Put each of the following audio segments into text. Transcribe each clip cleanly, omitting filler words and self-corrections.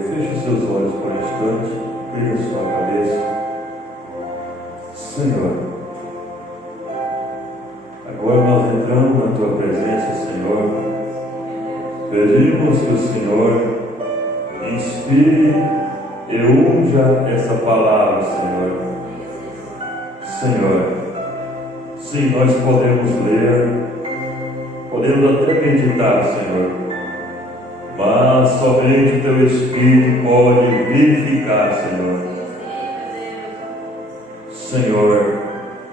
Feche os seus olhos por um instante, erga sua cabeça. Senhor, agora nós entramos na Tua presença, Senhor. Pedimos que o Senhor inspire e unja essa palavra, Senhor. Senhor, sim, nós podemos ler, podemos até meditar, Senhor, mas somente o Teu Espírito pode vivificar, Senhor. Senhor,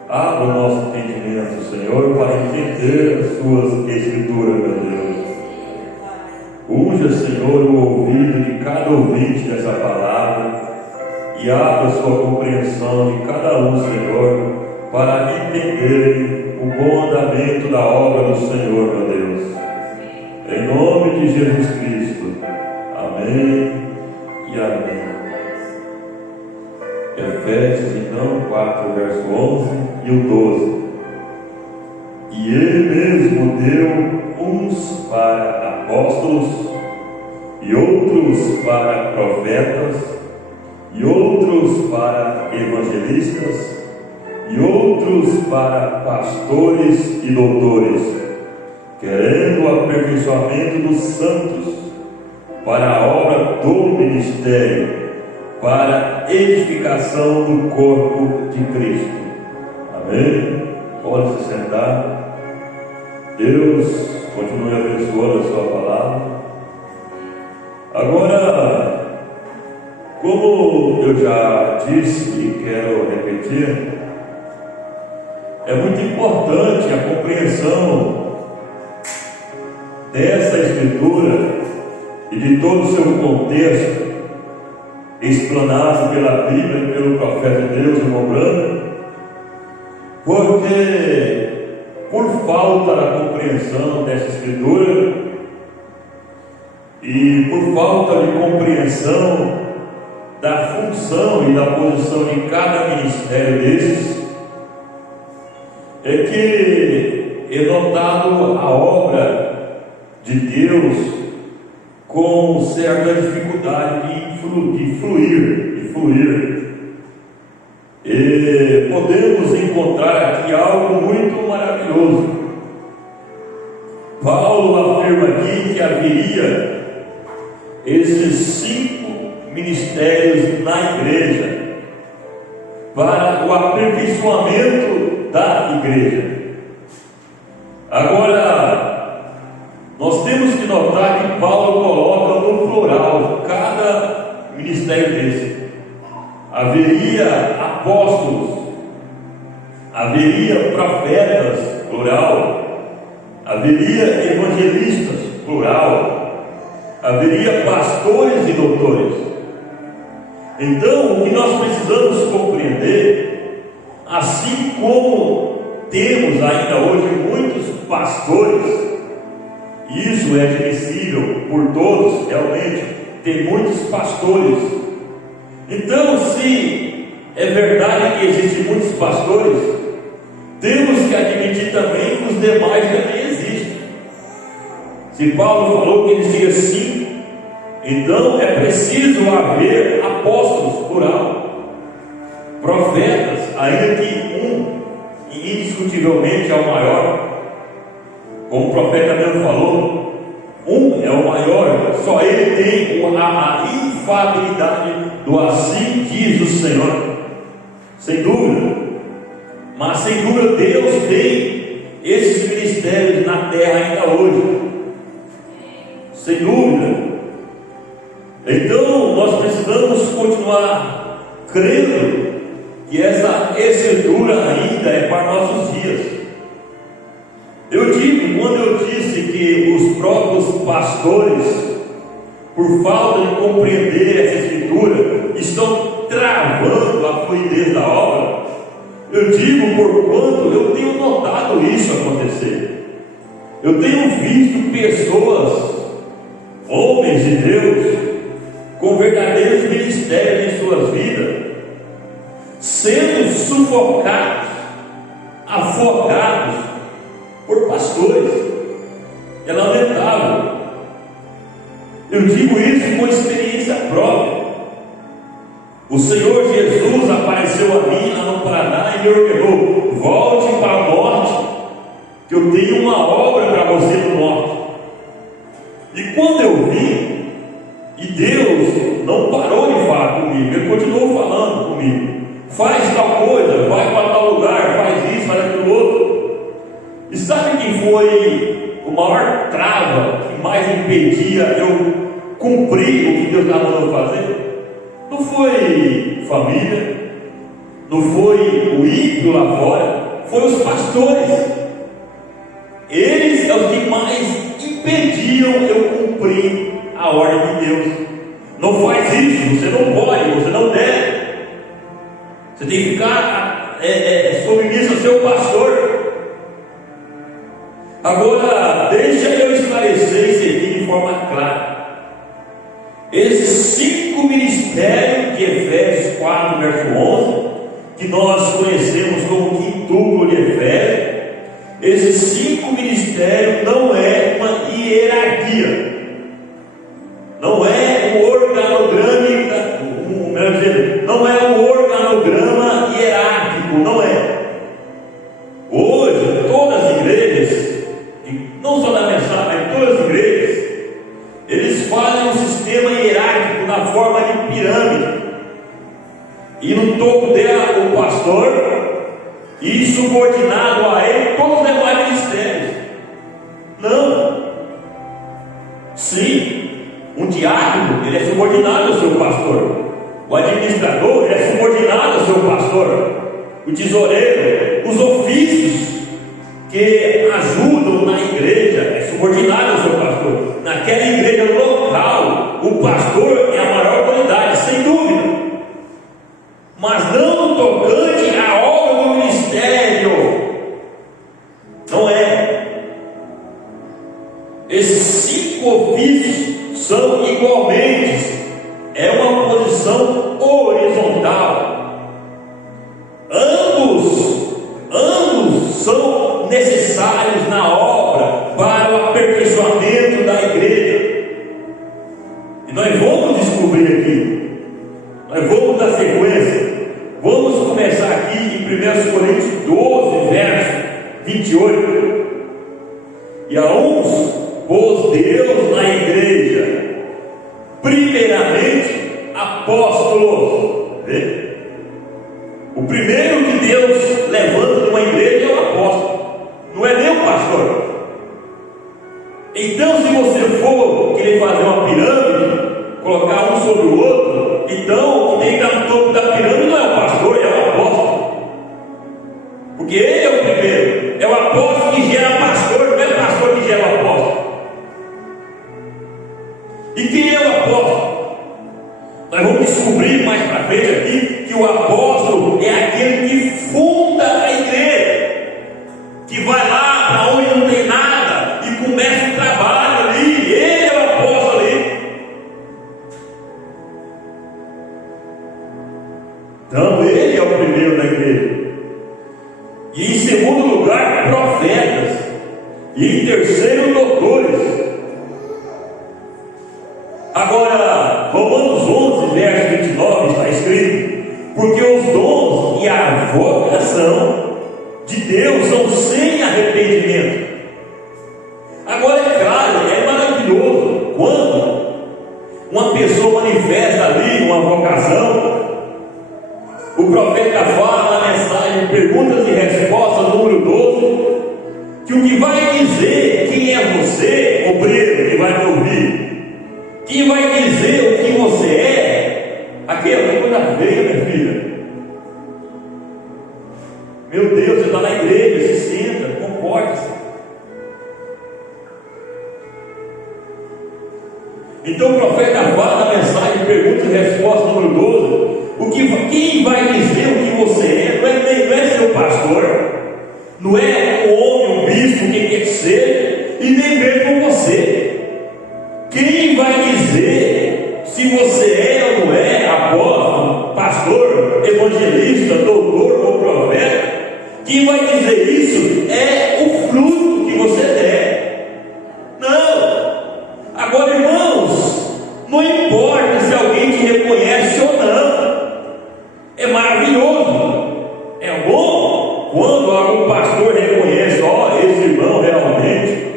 abra o nosso entendimento, Senhor, para entender as Suas Escrituras, meu Deus. Unja, Senhor, o ouvido de cada ouvinte dessa palavra e abra a sua compreensão de cada um, Senhor, para entender o bom andamento da obra do Senhor, meu Deus. Em nome de Jesus Cristo. Amém e amém. Efésios, então, 4, verso 11 e o 12. E Ele mesmo deu uns para apóstolos, e outros para profetas, e outros para evangelistas, e outros para pastores e doutores, querendo o aperfeiçoamento dos santos, para a obra do ministério, para a edificação do corpo de Cristo. Amém? Pode se sentar. Deus continue abençoando a sua palavra. Agora, como eu já disse e quero repetir, é muito importante a compreensão dessa Escritura e de todo o seu contexto, explanado pela Bíblia, pelo profeta de Deus, irmão Branco, porque por falta da compreensão dessa Escritura e por falta de compreensão da função e da posição de cada ministério desses, é que é notado a obra de Deus com certa dificuldade de fluir. E podemos encontrar aqui algo muito maravilhoso. Paulo afirma aqui que haveria esses 5 ministérios na igreja para o aperfeiçoamento da igreja. Agora, nós temos que notar que Paulo coloca no plural cada ministério desse. Haveria apóstolos, haveria profetas, plural, haveria evangelistas, plural, haveria pastores e doutores. Então, o que nós precisamos compreender, assim como temos ainda hoje muitos pastores, e isso é admissível por todos, realmente, tem muitos pastores. Então, se é verdade que existem muitos pastores, temos que admitir também que os demais também existem. Se Paulo falou que existia 5, então é preciso haver apóstolos, plural, profetas, ainda que indiscutivelmente é o maior, como o profeta mesmo falou, é o maior, só ele tem a infalibilidade do assim diz o Senhor, sem dúvida. Mas sem dúvida Deus tem esses ministérios na terra ainda hoje, sem dúvida. Então nós precisamos continuar crendo que essa Escritura ainda é para nossos dias. Eu digo, quando eu disse que os próprios pastores, por falta de compreender essa Escritura, estão travando a fluidez da obra, eu digo porquanto eu tenho notado isso acontecer. Eu tenho visto pessoas, homens de Deus, com verdadeiros ministérios em suas vidas, sendo sufocados, afogados por pastores. É lamentável. Eu digo isso com experiência própria. própria. O Senhor Jesus apareceu a mim lá no Paraná e me ordenou: volte para o norte, que eu tenho uma obra para você no norte. E quando eu vim, e Deus não parou de falar comigo, Ele continuou falando comigo: faz tal coisa, vai para tal lugar, faz isso, faz aquilo outro. E sabe quem foi o maior trava que mais impedia eu cumprir o que Deus estava mandando fazer? Não foi família, não foi o ímpio lá fora, foi os pastores. Eles são os que mais impediam eu cumprir a ordem de Deus. Não faz isso, você não pode, você não deve. Você tem que ficar submisso ao seu pastor. Agora, deixa eu esclarecer isso aqui de forma clara. Esses 5 ministérios de Efésios 4, verso 11, que nós conhecemos como quintúplo de Efésios, esses 5 ministérios não é uma hierarquia, não é um organograma, não é um organograma hierárquico, não é. Hoje, todas as igrejas, não só da mensagem, mas todas as igrejas, eles fazem um sistema hierárquico na forma de pirâmide, e no topo dela o pastor, e subordinado a ele todos os demais ministérios. Não. Sim, um diácono, ele é subordinado ao seu pastor. O administrador, ele é subordinado ao seu pastor. O tesoureiro, os ofícios que ajudam na igreja, é subordinado ao seu pastor. Naquela igreja local, o pastor é a maior autoridade, sem dúvida. Mas não no tocante à obra do ministério. Não é. Esses 5 ofícios são igualmente, é uma posição horizontal. Ambos são necessários na obra para o aperfeiçoamento da igreja. E nós vamos descobrir aqui, nós vamos dar sequência. Vamos começar aqui em 1 Coríntios 12, verso 28. E a uns pôs Deus na igreja, primeiramente apóstolos. Vê? O primeiro que Deus levanta numa igreja é o apóstolo, não é nem o pastor. Então, se você for querer fazer uma pirâmide, colocar um sobre o outro, então o que tem que estar no topo da pirâmide não é o pastor, é o apóstolo. Porque ele é o primeiro, é o apóstolo que gera pastor, não é o pastor que gera o apóstolo. E quem é o apóstolo? Nós vamos descobrir mais para frente aqui que o apóstolo é aquele que funda a igreja, que vai lá para onde não tem nada e começa um trabalho ali. Ele é o apóstolo ali. Então ele é o primeiro da igreja. E em segundo lugar, profetas. E em terceiro, doutores. Agora, Romanos 11, verso 29, está escrito: porque os dons e a vocação de Deus são sem arrependimento. Agora, é claro, é maravilhoso quando uma pessoa manifesta ali uma vocação. O profeta fala na mensagem Perguntas e Respostas, número 12, que o que vai dizer quem é você, obreiro, que vai me ouvir, quem vai dizer o que você é, aquela coisa feia, minha filha. Meu Deus, você está na igreja, se senta, comporte-se. Então o profeta fala na mensagem Perguntas e Respostas, número 12, quem vai dizer o que você é, não é seu pastor, não é o homem, o bispo, quem quer que seja, e nem mesmo você. Quem vai dizer se você é ou não é apóstolo, pastor, evangelista, doutor ou profeta? Quem vai dizer isso é o fruto que você der. Não. Agora, irmãos, não importa se alguém que reconhece ou não. É maravilhoso. É bom quando algum pastor reconhece: ó, esse irmão realmente,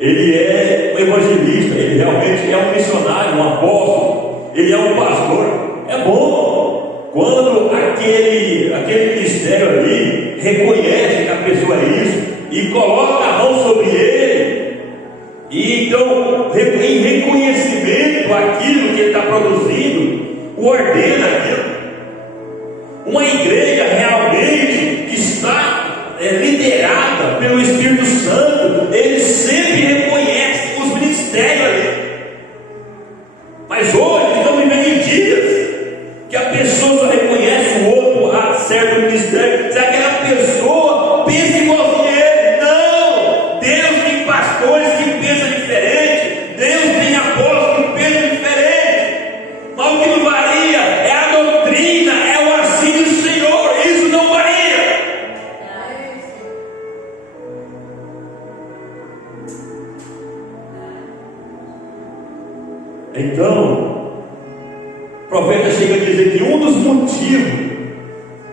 ele é um evangelista, ele realmente é um missionário, um apóstolo, ele é um pastor. É bom quando aquele ministério ali reconhece que a pessoa é isso e coloca a mão sobre ele, e então, em reconhecimento àquilo que ele está produzindo, o ordena aquilo. Uma igreja realmente que está liderada pelo Espírito Santo, ele sempre reconhece os ministérios ali. Mas hoje estamos vivendo em dias que a pessoa só reconhece o outro a certo ministério, se aquela pessoa pensa igualzinho a ele. Não! Deus tem pastores que pensam diferente, Deus tem apóstolos que pensam diferente, mas o que não varia é a doutrina, é o assim do Senhor. Isso não varia. Então, o profeta chega a dizer que um dos motivos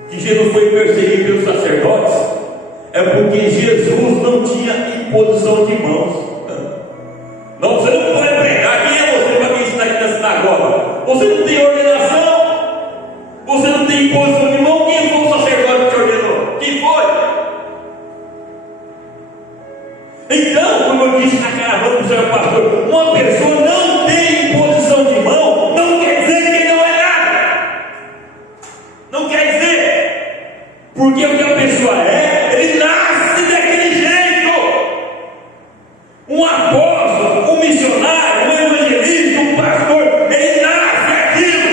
que Jesus foi perseguido pelos sacerdotes é porque Jesus não tinha imposição de mãos. Não, você não pode pregar. Quem é você para me ensinar aqui na sinagoga? Você não tem ordenação, você não tem imposição de mão. Quem foi o sacerdote que te ordenou? Quem foi? Então, como eu disse na caravana do senhor pastor, uma pessoa não tem imposição de mão, não quer dizer que ele não é nada. Não quer dizer, porque o que a pessoa é, ele nasce daquele jeito. Um apóstolo, um missionário, um evangelista, um pastor, ele nasce aquilo.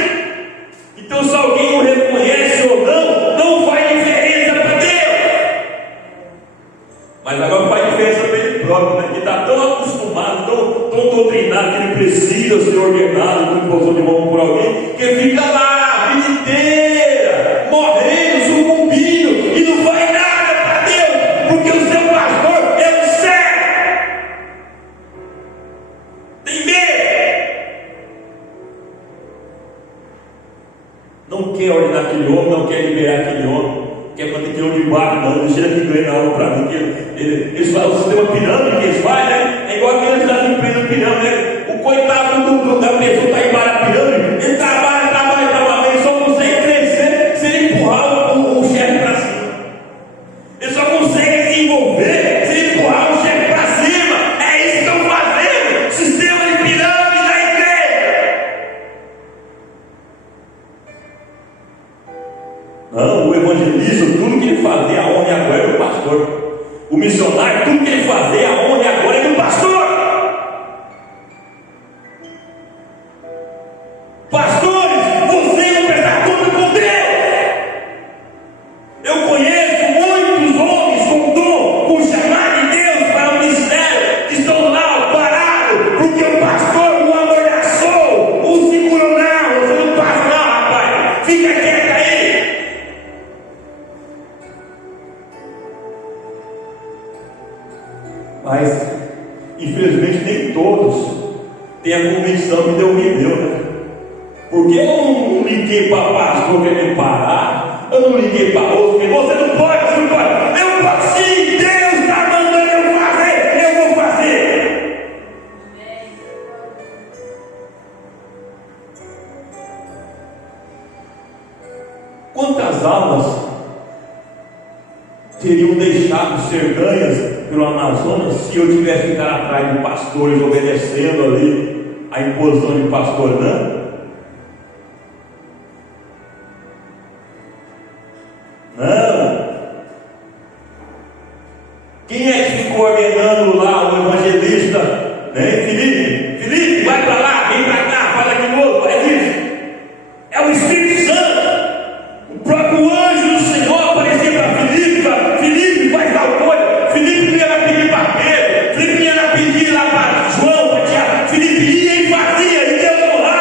Então, se alguém o reconhece ou não, não faz diferença para Deus. Mas agora faz diferença para ele próprio, né? Que está tão acostumado, tão doutrinado, que ele precisa ser ordenado com imposição de mão por alguém, que fica lá a vida inteira, morrendo, sucumbindo, e não faz nada para Deus, porque o seu pastor é o certo. Tem medo. Não quer ordenar aquele homem, não quer liberar aquele homem, quer manter aquele homem de barco, não, deixa ele aqui ganhar aula para mim, que eles fazem o sistema pirâmide que eles fazem, né? É igual aquele que está empresa pirâmide, né? O coitado da pessoa está embaixo da pirâmide, ele trabalha, ele só consegue crescer se ele empurrar o chefe para cima. Ele só consegue se envolver se ele empurrar o chefe para cima. É isso que estão fazendo, sistema de pirâmide da igreja. Não, o evangelista, tudo que ele fazia, a honra e a glória é do pastor. O missionário, tudo que ele fazia, a honra e a glória é do pastor. Pastores, vocês vão prestar conta com Deus. Eu conheço muitos homens com dom, com chamado de Deus para o ministério, que estão lá parados, porque o pastor o amordaçou, o segurou. Não, você não passa não, rapaz, fica quieto aí. Mas, infelizmente, nem todos têm a convicção que Deus me deu, né? Porque eu não liguei para pastor que me parar, eu não liguei para outro que você não pode, você não pode. Eu posso sim, Deus está mandando eu fazer, eu vou fazer. Quantas almas teriam deixado de ser ganhas pelo Amazonas se eu tivesse ficado atrás de pastores obedecendo ali a imposição de pastor, não? Não. Quem é que ficou ordenando lá o evangelista, né? Felipe, vai para lá, vem para cá, fala de novo, faz isso. É o Espírito Santo. O próprio anjo do Senhor aparecia para Felipe, faz tal coisa. Felipe não ia lá pedir para Pedro, Felipe não ia lá pedir lá para João, para Tiago. Felipe ia e fazia, e Deus não lá.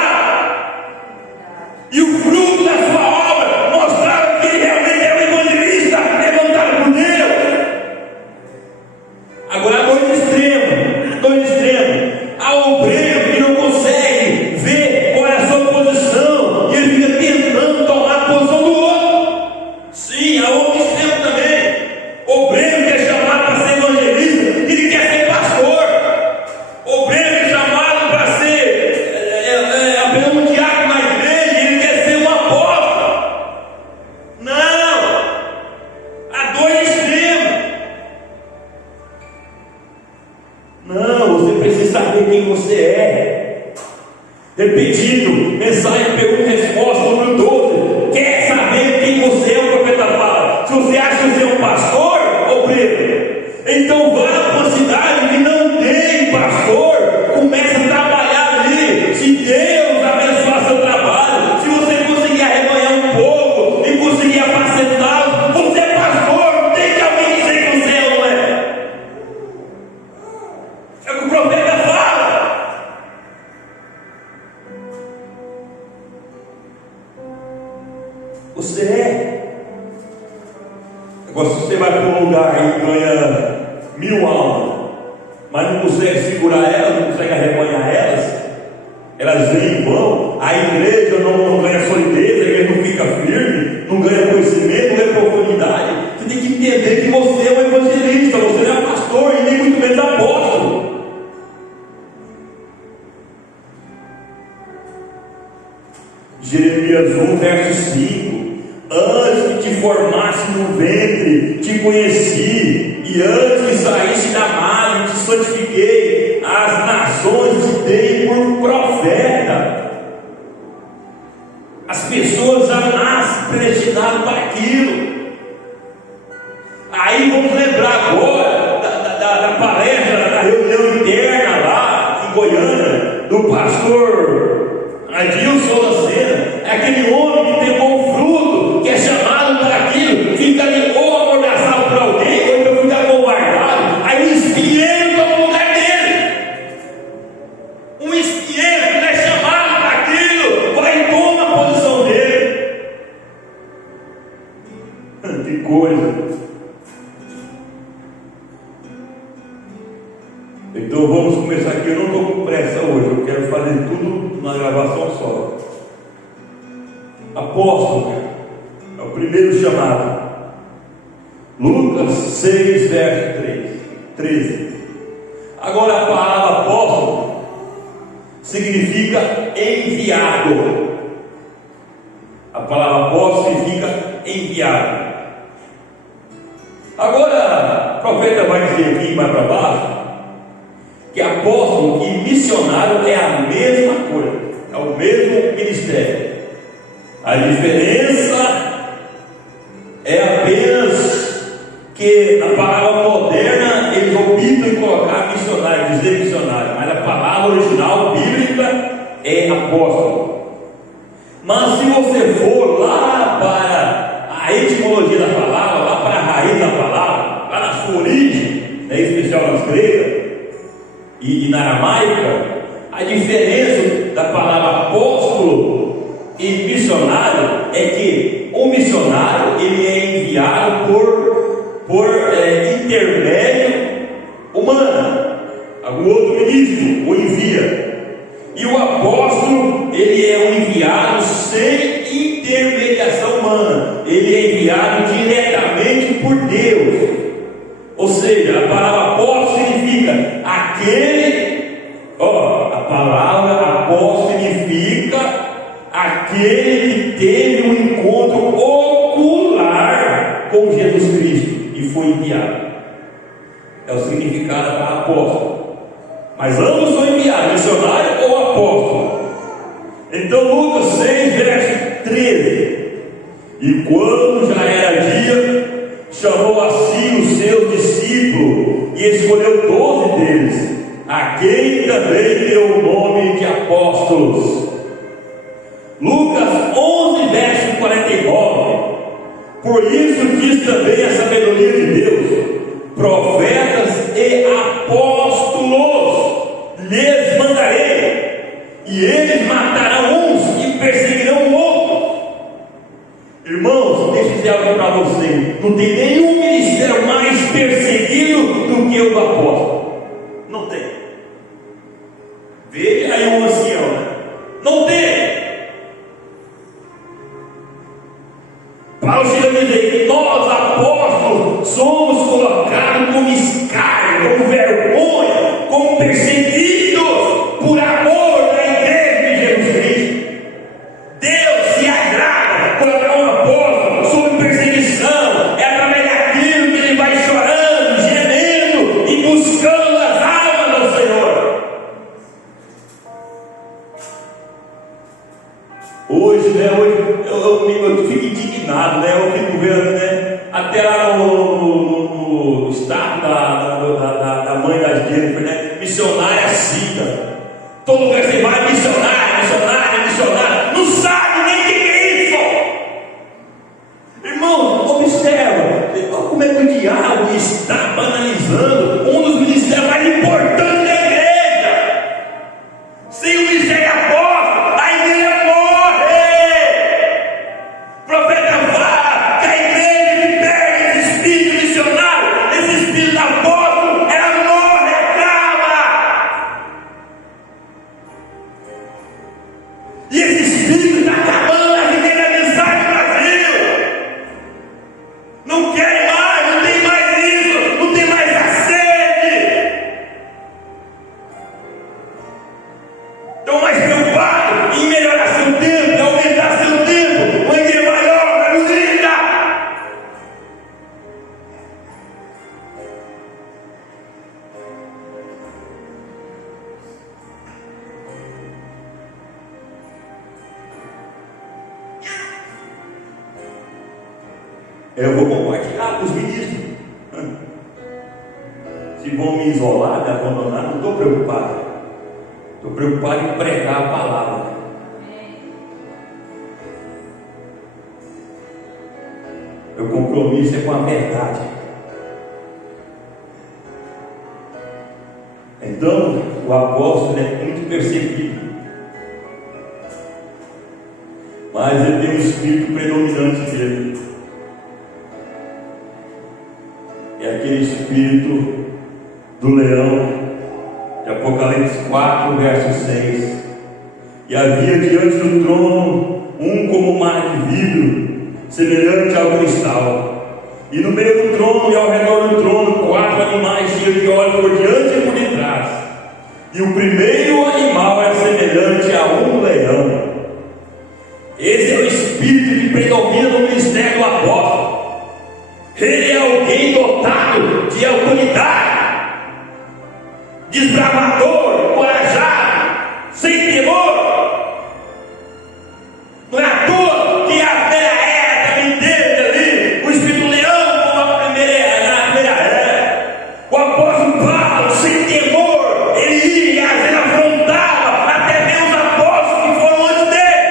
Mensagem pergunta e resposta número 12. Quer saber quem você é? O profeta fala. Se você acha que você é um pastor, obreiro, então vá para uma cidade que não tem pastor, comece a trabalhar ali. Se Deus abençoar seu trabalho, se você conseguir arrebanhar um pouco e conseguir apacentá-lo, você é pastor. Não tem que alguém dizer que você é ou não é. É o que o profeta fala. Você é. Agora, se você vai para um lugar e ganha 1000 almas, mas não consegue segurar elas, não consegue arrebanhar elas vêm e vão, a igreja não ganha solidez, a igreja não fica firme, não ganha conhecimento, não ganha profundidade. Você tem que entender que você é um evangelista, você não é pastor e nem muito menos apóstolo. Jeremias 1, verso 5. Antes que te formasse no ventre, te conheci, e antes que saísse da madre, te santifiquei, as nações te dei por profeta. As pessoas já nascem predestinadas para aquilo. Aí vamos lembrar agora da palestra, da reunião interna lá em Goiânia, do pastor Adilson Lacena, aquele homem que tem bom fruto, que é chamado para aquilo, fica ali ou amordaçado por alguém, ou então fica covardado. Aí o espinheiro toma o lugar dele. Um espinheiro que não é chamado para aquilo, vai e toma a posição dele. Que coisa. Então vamos começar aqui. Eu não estou com pressa hoje, eu quero fazer tudo na gravação só. Apóstolo é o primeiro chamado. Lucas 6, verso 13. Agora a palavra apóstolo significa enviado. A palavra apóstolo significa enviado. Agora o profeta vai dizer aqui mais para baixo que apóstolo e missionário é a mesma coisa, é o mesmo ministério. A diferença é apenas que na palavra moderna eles optam em colocar missionário, dizer missionário, mas a palavra original bíblica é apóstolo. Mas se você for lá para a etimologia da palavra, lá para a raiz da palavra, lá na sua origem, em especial nas gregas e na aramaica, a diferença da palavra apóstolo e missionário é que o missionário ele é enviado por intermédio humano. Algum outro ministro o envia. E o apóstolo ele é um enviado sem intermediação humana. Ele é enviado diretamente por Deus. Ou seja, a palavra apóstolo significa aquele, a palavra apóstolo significa aquele que teve um encontro ocular com Jesus Cristo e foi enviado. É o significado para apóstolo. Mas ambos são enviados, missionário ou apóstolo. Então Lucas 6, verso 13. E quando já era dia, chamou a si os seus discípulos e escolheu 12 deles, a quem também deu o nome de apóstolos. Lucas 11, verso 49. Por isso diz também a sabedoria de Deus: profetas e apóstolos lhes mandarei, e eles matarão uns e perseguirão outros. Irmãos, deixa eu dizer algo para vocês: não tem nenhum ministério mais perseguido do que o do apóstolo. Não tem. Veja aí um ancião, né? Não tem. Paulo chega a dizer que nós, apóstolos, somos colocados como escárnio, como vergonha, como perseguidos por amor da igreja de Jesus Cristo. Deus se agrada colocar um apóstolo sob perseguição, é através daquilo que ele vai chorando, gemendo e buscando as almas do Senhor. Hoje, né? Eu fico indignado, né? Eu fico vendo, né? Até lá no estado da mãe da Jennifer, né? Missionária Cida. Todo lugar que você vai, missionária, missionária, missionária. Não sabe nem o que é isso. Irmão, observa como é que o diabo está banalizando um dos ministérios mais importantes da igreja. Sem o ministério apóstolo, a igreja morre. O profeta fala que a igreja que perde esse espírito missionário, esse espírito apóstolo, ela morre, acaba. E esse espírito está acabando na vida da mensagem do Brasil. Não querem mais, não tem mais isso, não tem mais a sede. Estão mais preocupados em melhorar seu tempo, em aumentar seu tempo, uma igreja maior, mais bonita. Eu vou compartilhar com os ministros. Se vão me isolar, me abandonar, não estou preocupado. Estou preocupado em pregar a palavra. Meu compromisso é com a verdade. Então, o apóstolo é muito perseguido, mas ele tem um espírito predominante dele. É aquele espírito do leão, de Apocalipse 4, verso 6. E havia diante do trono um como mar de vidro, semelhante ao cristal. E no meio do trono e ao redor do trono, 4 animais cheios de olhos por diante e por detrás. E o primeiro animal era semelhante a um leão. Esse é o espírito que predomina no ministério do apóstolo. Ele é alguém dotado de autoridade, desbravador, corajado, sem temor. Não é à toa que a primeira era também teve ali o espírito leão como na primeira era. O apóstolo Paulo, sem temor, ele ia, ele afrontava até mesmo os apóstolos que foram antes dele.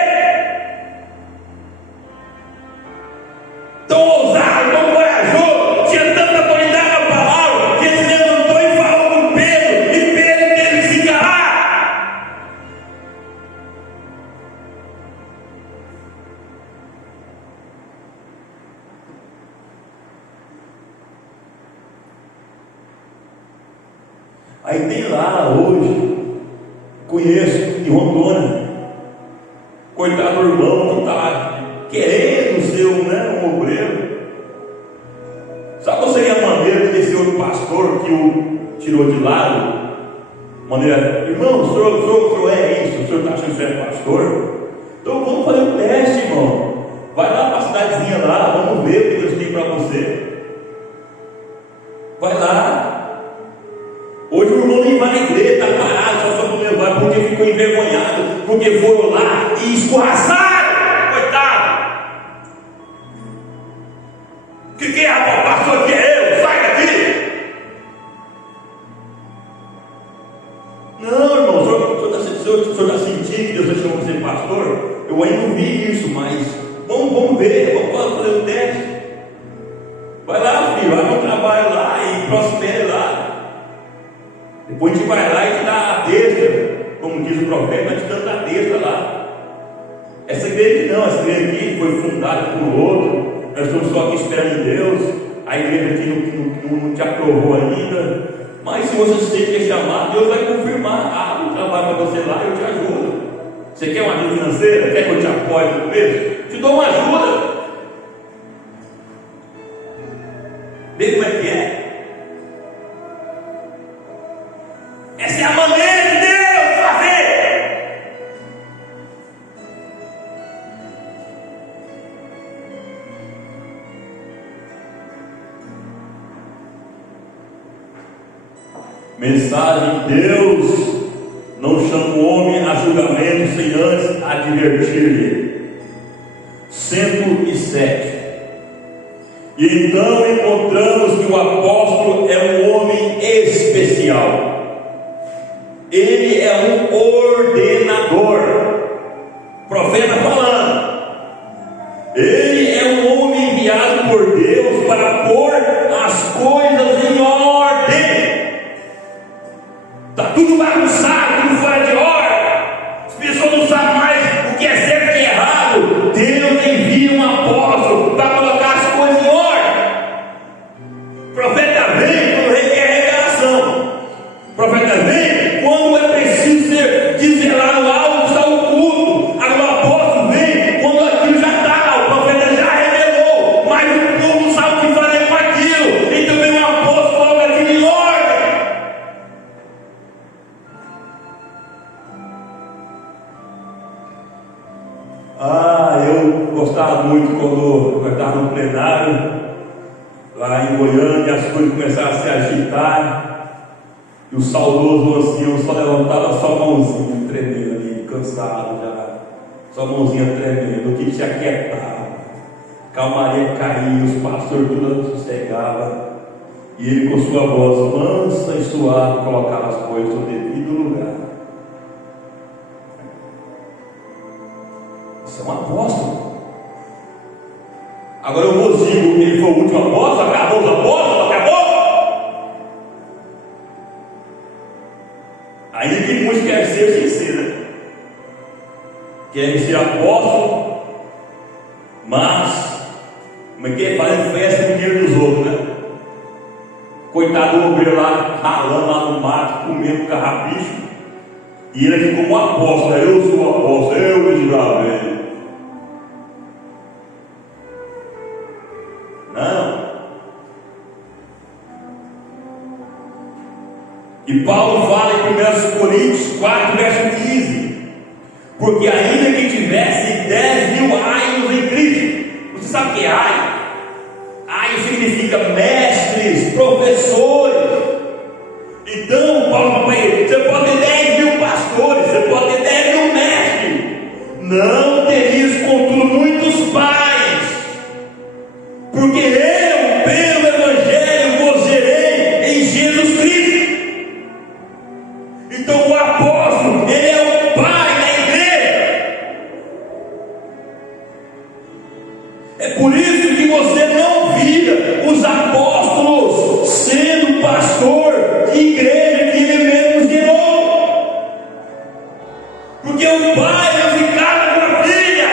Tão ousado, tão corajoso, tinha tanta autoridade na palavra, que ele se levantou e falou com Pedro, e Pedro teve que se calar. Aí tem lá hoje, conheço de Rondônia, coitado do irmão que está querendo ser um obreiro. Sabe qual seria a maneira desse outro pastor que o tirou de lado? Maneira, irmão, o senhor é isso, o senhor está achando que você é pastor? Então vamos fazer um teste, irmão. Vai lá para a cidadezinha lá, vamos ver o que Deus tem para você. Vai lá. Hoje o irmão nem vai na igreja, está parado, só não levar porque ficou envergonhado, porque foram lá e escorraçaram, coitado. Que é, rapaz, pastor, que é eu? Sai daqui! Não, irmão, o senhor está sentindo que Deus vai chamar você de pastor? Eu ainda não vi isso, mas vamos ver, vamos fazer o teste. Vai lá, filho, vai no trabalho lá e prospere lá. Depois a gente vai lá e te dá a deixa, como diz o profeta, vai te dando a deixa lá. Essa igreja não, essa igreja aqui foi fundada por outro. Nós estamos só aqui esperando em Deus. A igreja aqui não te aprovou ainda. Mas se você se sente chamado, Deus vai confirmar. Ah, eu trabalho para você lá, eu te ajudo. Você quer uma ajuda financeira? Quer que eu te apoie no começo? Te dou uma ajuda. Vê como é que é. Essa é a maneira de Deus fazer. Mensagem: Deus não chama o homem a julgamento sem antes advertir-lhe. 107. E então encontramos que o apóstolo é um homem especial. Ele é um ordenador. Profeta falando. Ele é um homem enviado por Deus para pôr as coisas em ordem. Está tudo bagunçado, tudo fora de ordem. As pessoas não sabem mais o que é certo e errado. Deus envia um apóstolo para colocar as coisas em ordem. O profeta vem quando requer revelação. O profeta vem quando é preciso ser desvelado algo que está oculto. Agora o apóstolo vem quando aquilo já está. O profeta já revelou, mas o povo não sabe o que fazer com aquilo. Então vem um apóstolo, coloca aquilo em ordem. Eu gostava muito quando eu estava no plenário, lá em Goiânia, as coisas começaram a se agitar, e o saudoso ancião só levantava só a mãozinha tremendo ali, cansado já, só a mãozinha tremendo, o que te aquietava, calmaria caía, os pastores tudo sossegavam, e ele com sua voz mansa e suave colocava as coisas no devido lugar. Isso é um apóstolo. Agora eu vos digo, ele foi o último apóstolo, acabou os apóstolos, acabou. Ainda que muitos querem ser sem ser, né? Querem ser apóstolo, mas como é que é? Fazendo festa com o dinheiro dos outros, né? Coitado do obreiro lá, ralando lá no mato, comendo carrapicho, e ele aqui como apóstolo, eu sou o apóstolo, eu desbravei. Não. E Paulo fala em 1 Coríntios 4, verso 15: porque ainda que tivesse 10.000 aios em Cristo. Você sabe o que é aio? Aio significa mestres, professores. Então Paulo fala para ele: você pode ter 10.000 pastores, você pode ter 10.000 mestres, não terias contudo muitos pais, porque eu, pelo Evangelho, vos gerei em Jesus Cristo. Então o apóstolo, ele é o pai da igreja. É por isso que você não via os apóstolos sendo pastor de igreja que ele mesmo gerou, porque o pai não ficava com a filha.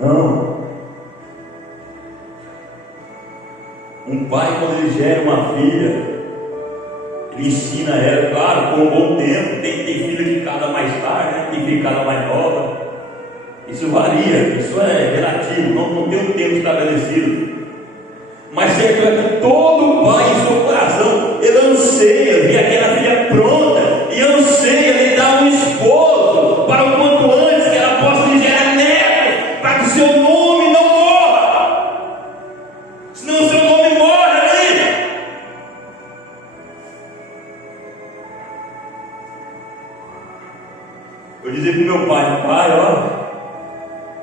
Não. Um pai, quando ele gera uma filha, ele ensina ela, claro, com um bom tempo. Tem filha que cada mais tarde, né? Tem filha cada mais nova. Isso varia, isso é relativo, não tem um tempo estabelecido. Mas certo é que todo pai em seu coração, ele anseia ver aquela filha pronta, e anseia lhe dar um esposo, para o quanto antes que ela possa lhe gerar netos, para que o seu nome não morra. Senão o seu nome morre ali. Eu dizia para o meu pai: pai, ó,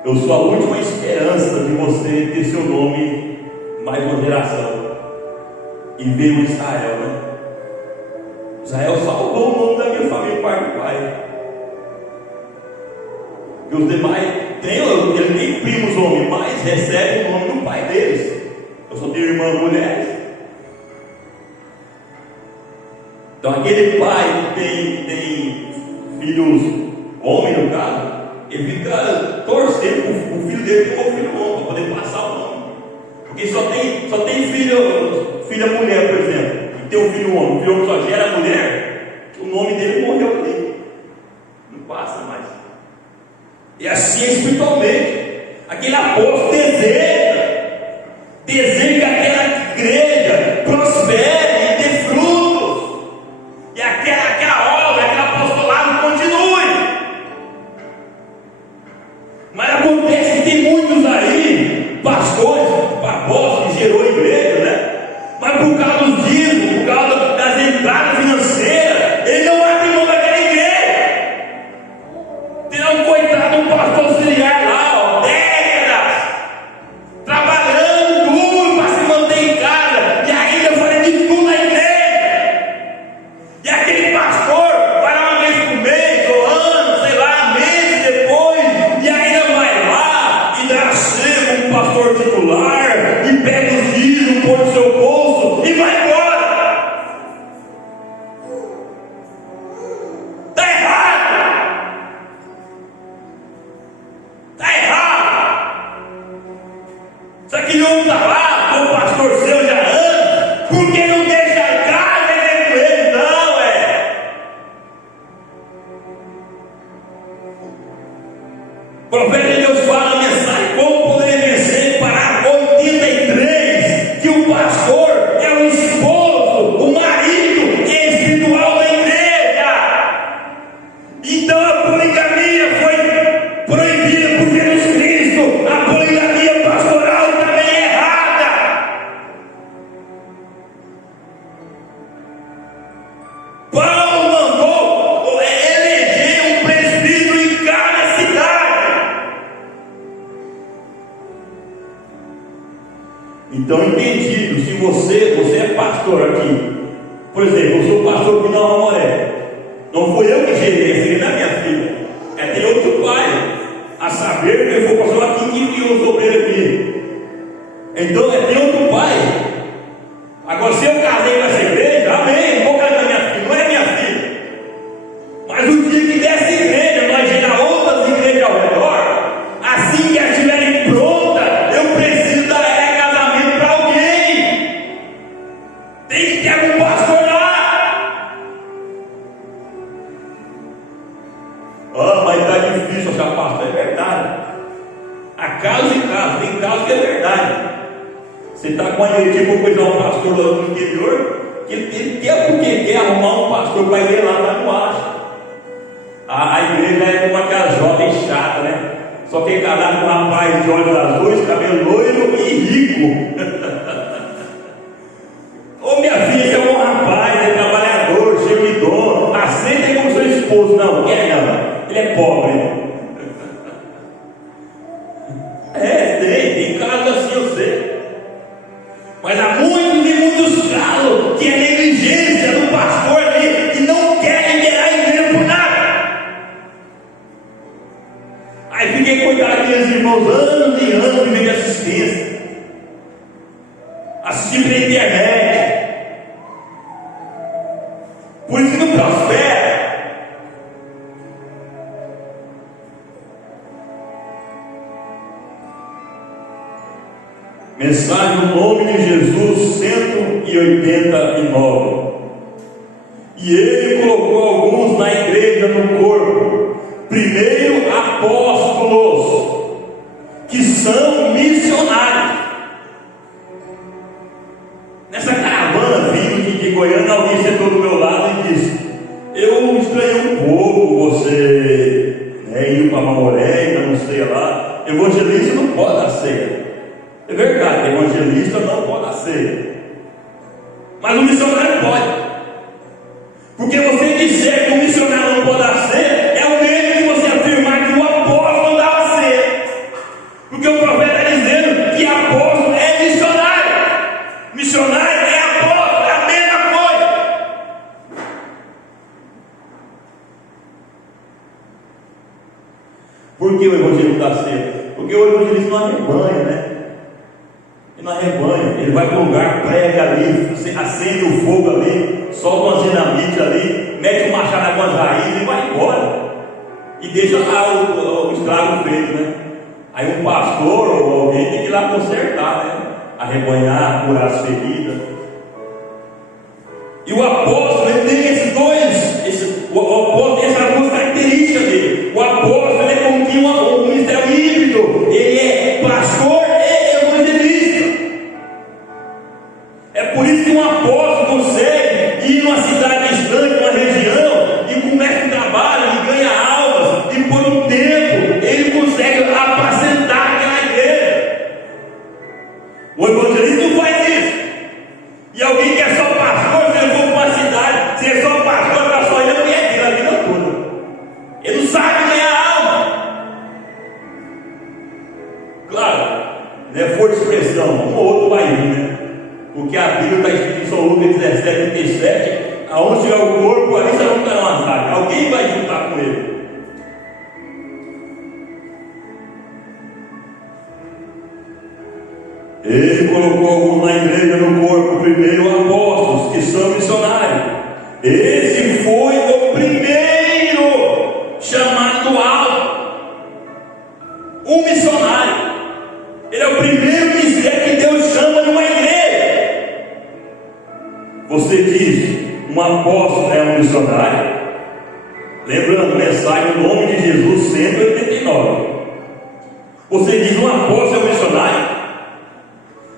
eu sou a última esperança de você ter seu nome mais uma geração. E veio Israel, né? Israel salvou o nome da minha família, pai do pai. E os demais, ele tem primos homens, mas recebe o nome do pai deles. Eu só tenho irmãs mulheres. Então aquele pai que tem filhos homens, no caso, ele fica torcendo para o filho dele ter um filho homem, para poder passar o nome. Porque só tem filha mulher, por exemplo, e tem um filho homem. O filho homem só gera mulher, o nome dele morreu ali, não passa mais. E assim é espiritualmente. Aquele apóstolo deseja que aquela igreja prospere e dê frutos, e aquela obra, aquele apostolado continue. Mas acontece que tem muitos aí, pastores, apóstolos que gerou a igreja, né? Então, entendido, se você é pastor aqui, por exemplo, eu sou pastor de Nova Moré, não fui eu que gerei essa igreja, não é minha filha, é ter outro pai, a saber que eu vou pastor aqui que criou o sobreiro aqui. Então, é ter outro pai. Agora, se eu casei com essa igreja, amém, vou casar com a minha filha, não é minha filha. Mas o dia que dessa igreja nós gerar outras igrejas ao redor, assim que elas estiverem prontas, eu preciso dar casamento para alguém. Tem que ter algum pastor lá. Mas está difícil achar pastor, é verdade. Há casos e casos, tem casos que é verdade. Você está com a tipo coisa um pastor lá no interior, que ele quer porque quer arrumar um pastor para ir lá, mas não acha. A igreja é como aquela jovem chata, né? Só que é casado com um rapaz de olhos azuis, cabelo loiro e rico. Ô minha filha, esse é um bom rapaz, é trabalhador, cheio de dom, aceita ele como seu esposo. Não, não, ele é pobre. Tem casos assim, eu sei. Mas há muitos e muitos casos que é negligência do pastor ali, que não quer liberar a igreja por nada. Aí fiquei cuidando daqueles irmãos anos e anos vivendo de assistência, assistindo pela internet. Por isso que não prospera. Mensagem no nome de Jesus 189. E ele colocou alguns na igreja no corpo. Primeiro, apóstolos, que são missionários. Nessa caravana vindo de Goiânia, alguém sentou do meu lado e disse: eu estranhei um pouco você ir para Mamoré, ainda não sei lá. Evangelista não pode dar ceia. É verdade, evangelista não pode dar ceia, mas o missionário pode. Porque você disser que o missionário não pode dar ceia, é o mesmo que você afirmar que o apóstolo dava ceia. Porque o profeta está dizendo que apóstolo é missionário, missionário é apóstolo, é a mesma coisa. Por que o evangelista dá ceia? Porque o evangelista não arrebanha, né? Ele não arrebanha, ele vai para o lugar, prega ali, acende o fogo ali, solta uma dinamite ali, mete um machado com as raízes e vai embora. E deixa lá o estrago feito, né? Aí um pastor ou alguém tem que ir lá consertar, né? Arrebanhar, curar as feridas. E o apóstolo, ele tem esses dois, o apóstolo tem essas duas características dele. O apóstolo, ele é como que um ministério híbrido, ele é pastor e evangelista. É por isso que um apóstolo consegue ir numa cidade distante, numa região, e começa um trabalho, e ganha almas, e por um tempo ele consegue apacentar aquela igreja. O evangelista não faz isso. E alguém que é só pastor, se ele for para uma cidade, se é só pastor, está só olhando e é dele a vida toda. Ele não sabe ganhar alma. Claro, não é força de expressão, um ou outro vai vir, né? Porque a Bíblia está escrita em São Lucas 17, 37, aonde tiver o corpo, ali você não está numa sala. Alguém vai juntar com ele. Ele colocou alguns na igreja no corpo. Primeiro, apóstolos, que são missionários. Esse foi o primeiro chamado do alto. Um missionário. Ele é o primeiro ministério que Deus chama numa igreja. Você diz, um apóstolo é um missionário? Lembrando, mensagem no nome de Jesus 189. Você diz, um apóstolo é um missionário?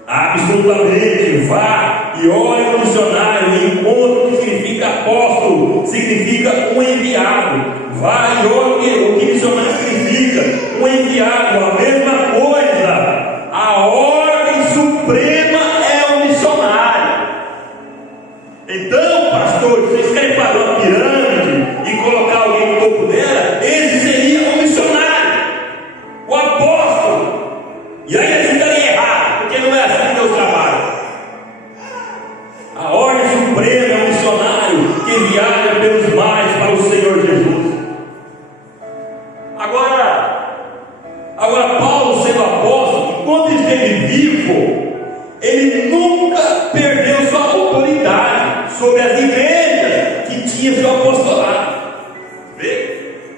Absolutamente. Vá e olhe o missionário e encontre o que significa apóstolo, significa um enviado. Vá e olhe o que missionário significa, um enviado, a mesma coisa. A ordem suprema é o missionário. Então, pastor, vocês querem fazer uma pirâmide e colocar alguém no topo dela? Esse seria o missionário, o apóstolo. E aí eles ficam errados, porque não é assim que Deus trabalha. enviada pelos mares para o Senhor Jesus. Agora Paulo, sendo apóstolo, enquanto esteve vivo, ele nunca perdeu sua autoridade sobre as igrejas que tinha seu apostolado.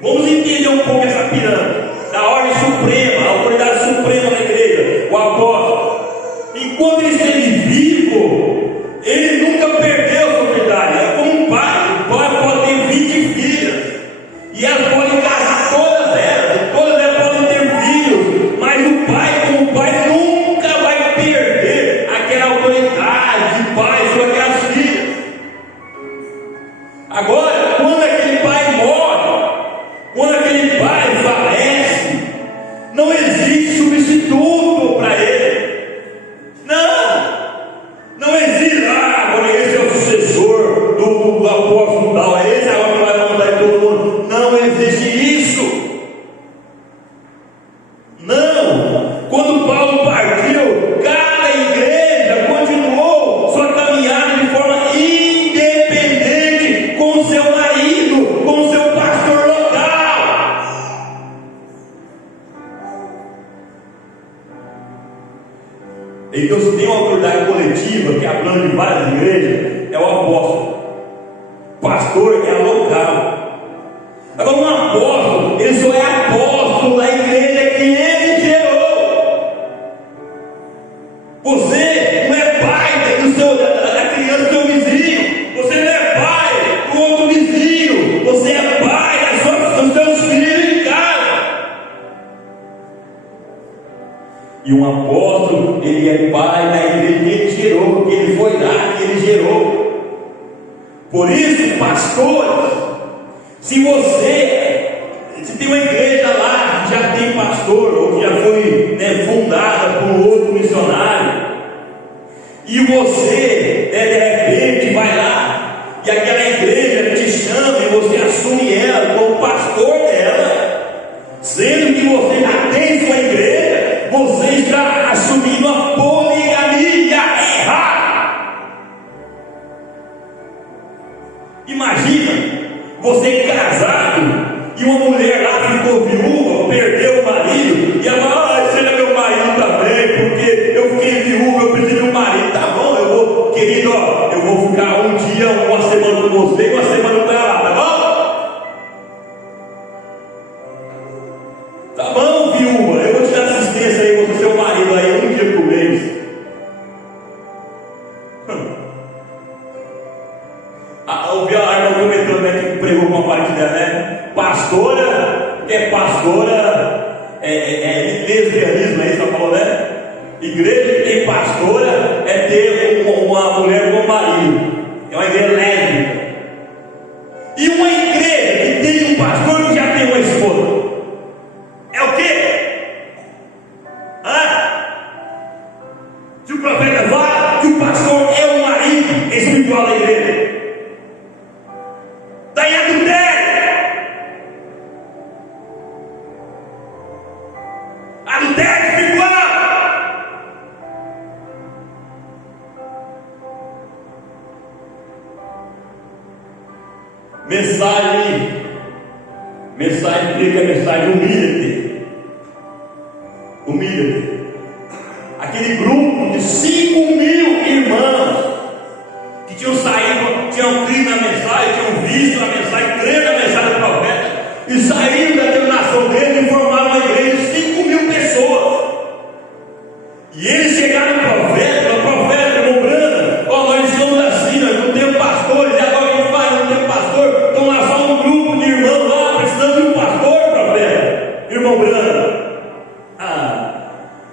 Vamos entender um pouco essa pirâmide da ordem suprema, a autoridade suprema da igreja, o apóstolo. Enquanto ele esteve vivo, ele nunca perdeu sua autoridade. Era como um pai. O pai pode ter 20 filhas e elas podem casar todas elas, e todas elas podem ter filhos, mas o pai, como pai, nunca vai perder aquela autoridade de pai sobre aquelas filhas. Agora, quando aquele pai morre, quando aquele pai falece, não existe substituto para ele. Não existe, agora esse é o sucessor do apóstolo tal, é esse agora que vai mandar em todo mundo. Não existe isso. Não. Quando Paulo partiu, cada igreja continuou sua caminhada de forma independente com seu marido, com seu pastor local. Então, se tem uma autoridade coletiva que abrange várias igrejas, é o apóstolo. Pastor é a local. Agora, um apóstolo, ele só é apóstolo da igreja que ele gerou. Você não é pai da criança do seu vizinho. Você não é pai do outro vizinho. Você é pai dos seus filhos em casa. E um apóstolo, ele é pai da igreja que ele gerou, que ele foi lá, que ele gerou. Por isso, pastores, se tem uma igreja lá que já tem pastor, ou que já foi fundada por um outro missionário, e você, de repente, vai lá, e aquela igreja te chama, e você assume ela como pastor dela, sendo que você já tem sua igreja, você está assumindo a poligamia errada. Imagina você casado e uma mulher lá ficou viúva, perdeu o marido, e ela fala: esse é meu marido também, porque eu fiquei viúva, eu preciso de um marido. Tá bom, querido, eu vou ficar um dia, uma semana com você e uma semana com ela, tá bom? Tá bom, viúva, eu vou te dar assistência aí, você seu marido aí, um dia por mês. Ouvi a irmã comentando, né, que pregou com uma parte dela, né? Pastora, que é pastora, é lesbianismo, aí só falou, né? Igreja que tem pastora é ter uma mulher com marido, é uma igreja lésbica. E uma igreja que tem um pastor que já tem uma esposa, é o quê? Se o profeta fala que o pastor é o marido espiritual da igreja, daí adultério espiritual. Mensagem que é mensagem humilha-te. Aquele grupo de 5.000 irmãos que tinham saído, tinham crido na mensagem, tinham visto a mensagem, creram na mensagem do profeta, e saíram da denominação dele e formaram uma igreja de 5.000 pessoas. E eles chegaram no profeta, irmão Brana, nós estamos assim, nós não temos pastores, e agora a gente faz, não temos pastor, então lá só um grupo de irmãos lá, precisando de um pastor, profeta, irmão Brana.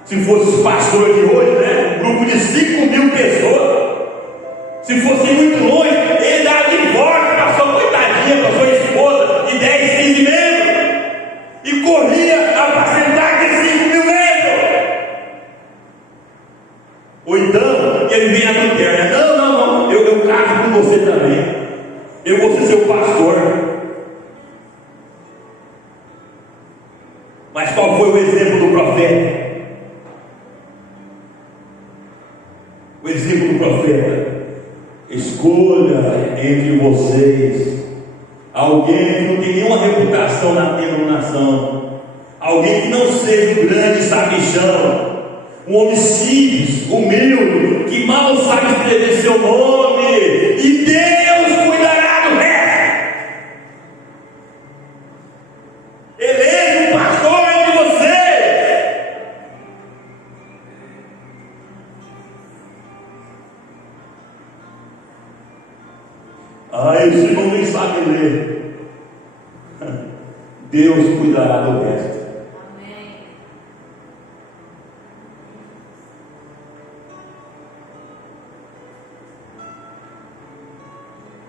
Se fosse os pastores de hoje, né, um grupo de 5.000 pessoas, se fosse muito longe, ele dava divórcio para sua coitadinha, para sua esposa, de 10, 15 membros, e corria a apacentar aqueles 5.000 membros. Ou então, ele vem adultério, né? Não, eu caso com você também, eu vou ser seu pastor. Mas qual foi o exemplo do profeta? O exemplo do profeta: escolha entre vocês alguém que não tem nenhuma reputação na denominação, alguém que não seja um grande sabichão, um homem simples, humilde, que mal sabe escrever seu nome, e Deus cuidará do resto. Eleja um pastor entre vocês. Esse irmão nem sabe ler. Deus cuidará do resto.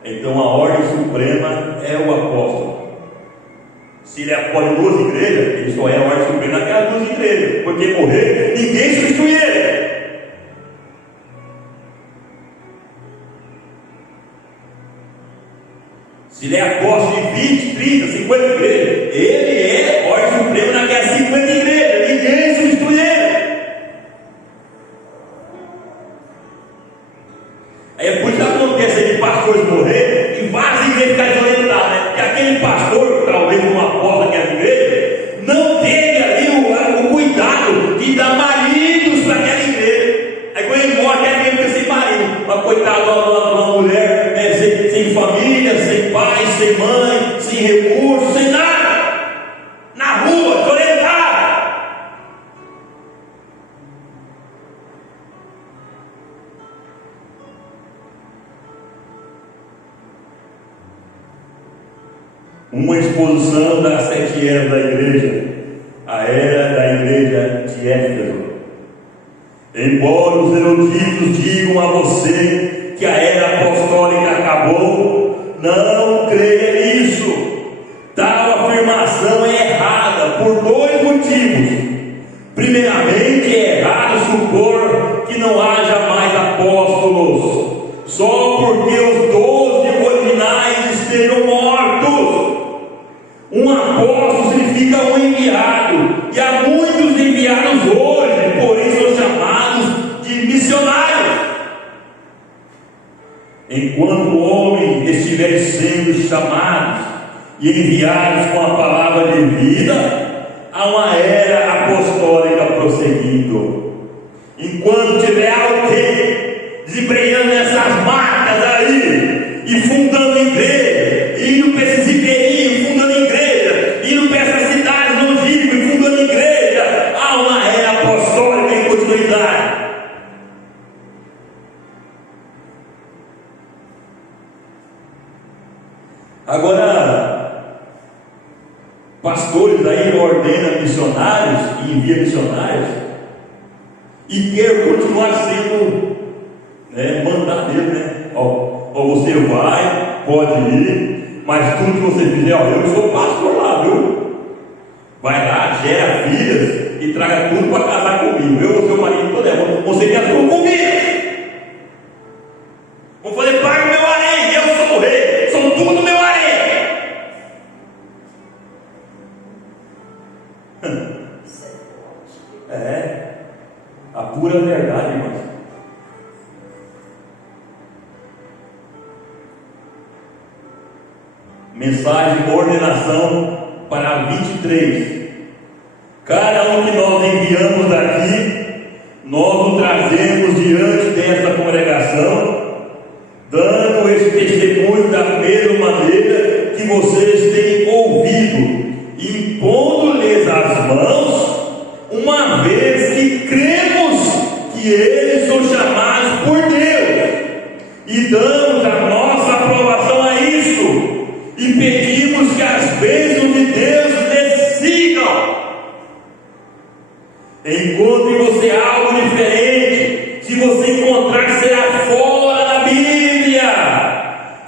Então a ordem suprema é o apóstolo. Se ele apoia duas igrejas, ele só é a ordem suprema naquelas duas igrejas, porque morrer, ninguém substitui ele. Se ele é apóstolo de 20, 30, 50 igrejas, ele é ordem suprema naquelas 50 igrejas, ninguém substitui ele. Aí é por isso que acontece de pastores morrer e várias igrejas ficarem desorientadas, né? Porque aquele pastor, talvez uma apóstolo daquela igreja, não teve ali o cuidado de dar maridos para aquela igreja. Aí quando ele morre, aquela igreja fica sem marido. Uma coitada de uma mulher, né, sem família, sem pai, sem mãe, sem recursos, sem nada, na rua, desorientada. Uma exposição das 7 eras da igreja, a era da igreja de Éfeso. Embora os eruditos digam a você que a era apostólica acabou, não creia nisso. Tal afirmação é errada por 2 motivos. Primeiramente, é errado supor que não haja mais apóstolos, só porque os 12 originais estejam mortos. Um apóstolo significa um enviado, e há muitos enviados hoje, porém são chamados de missionários. Enquanto o homem estiver sendo chamados e enviados com a palavra de vida, há uma era apostólica prosseguindo. Enquanto tiver alguém desempenhando essas marcas aí e fundando igreja, indo para esses ribeirinhos, fundando igreja, indo para essas cidades longínquas e fundando igreja, há uma era apostólica em continuidade. Agora, pastores aí ordenam missionários e enviam missionários e quer continuar sendo mandadeiro, né? Você vai, pode ir, mas tudo que você fizer, eu sou pastor lá, viu? Vai lá, gera filhas e traga tudo para casar comigo. Eu vou ser o marido todo, você quer tudo comigo. Vou fazer parte do meu harém, eu sou o rei, sou tudo do meu harém. É a pura verdade, irmãos. Mensagem, ordenação para 23. Cada um que nós enviamos daqui, nós o trazemos diante desta congregação, dando esse testemunho da mesma maneira que vocês têm ouvido, impondo-lhes as mãos, uma vez que cremos que eles são chamados por Deus, e damos a nossa aprovação a isso. E pedimos que as bênçãos de Deus lhes sigam. Encontre você algo diferente, se você encontrar que será fora da Bíblia,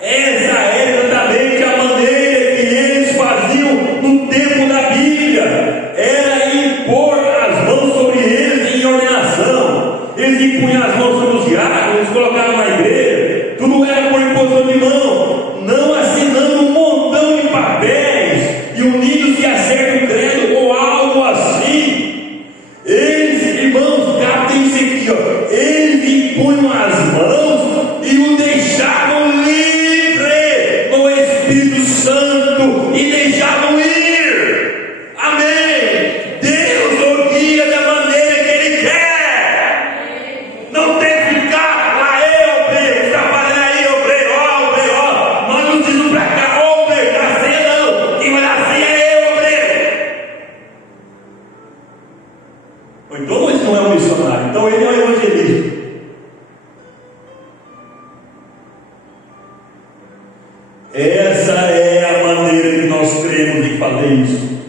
essa é exatamente a maneira que eles faziam Essa é a maneira que nós cremos em fazer isso.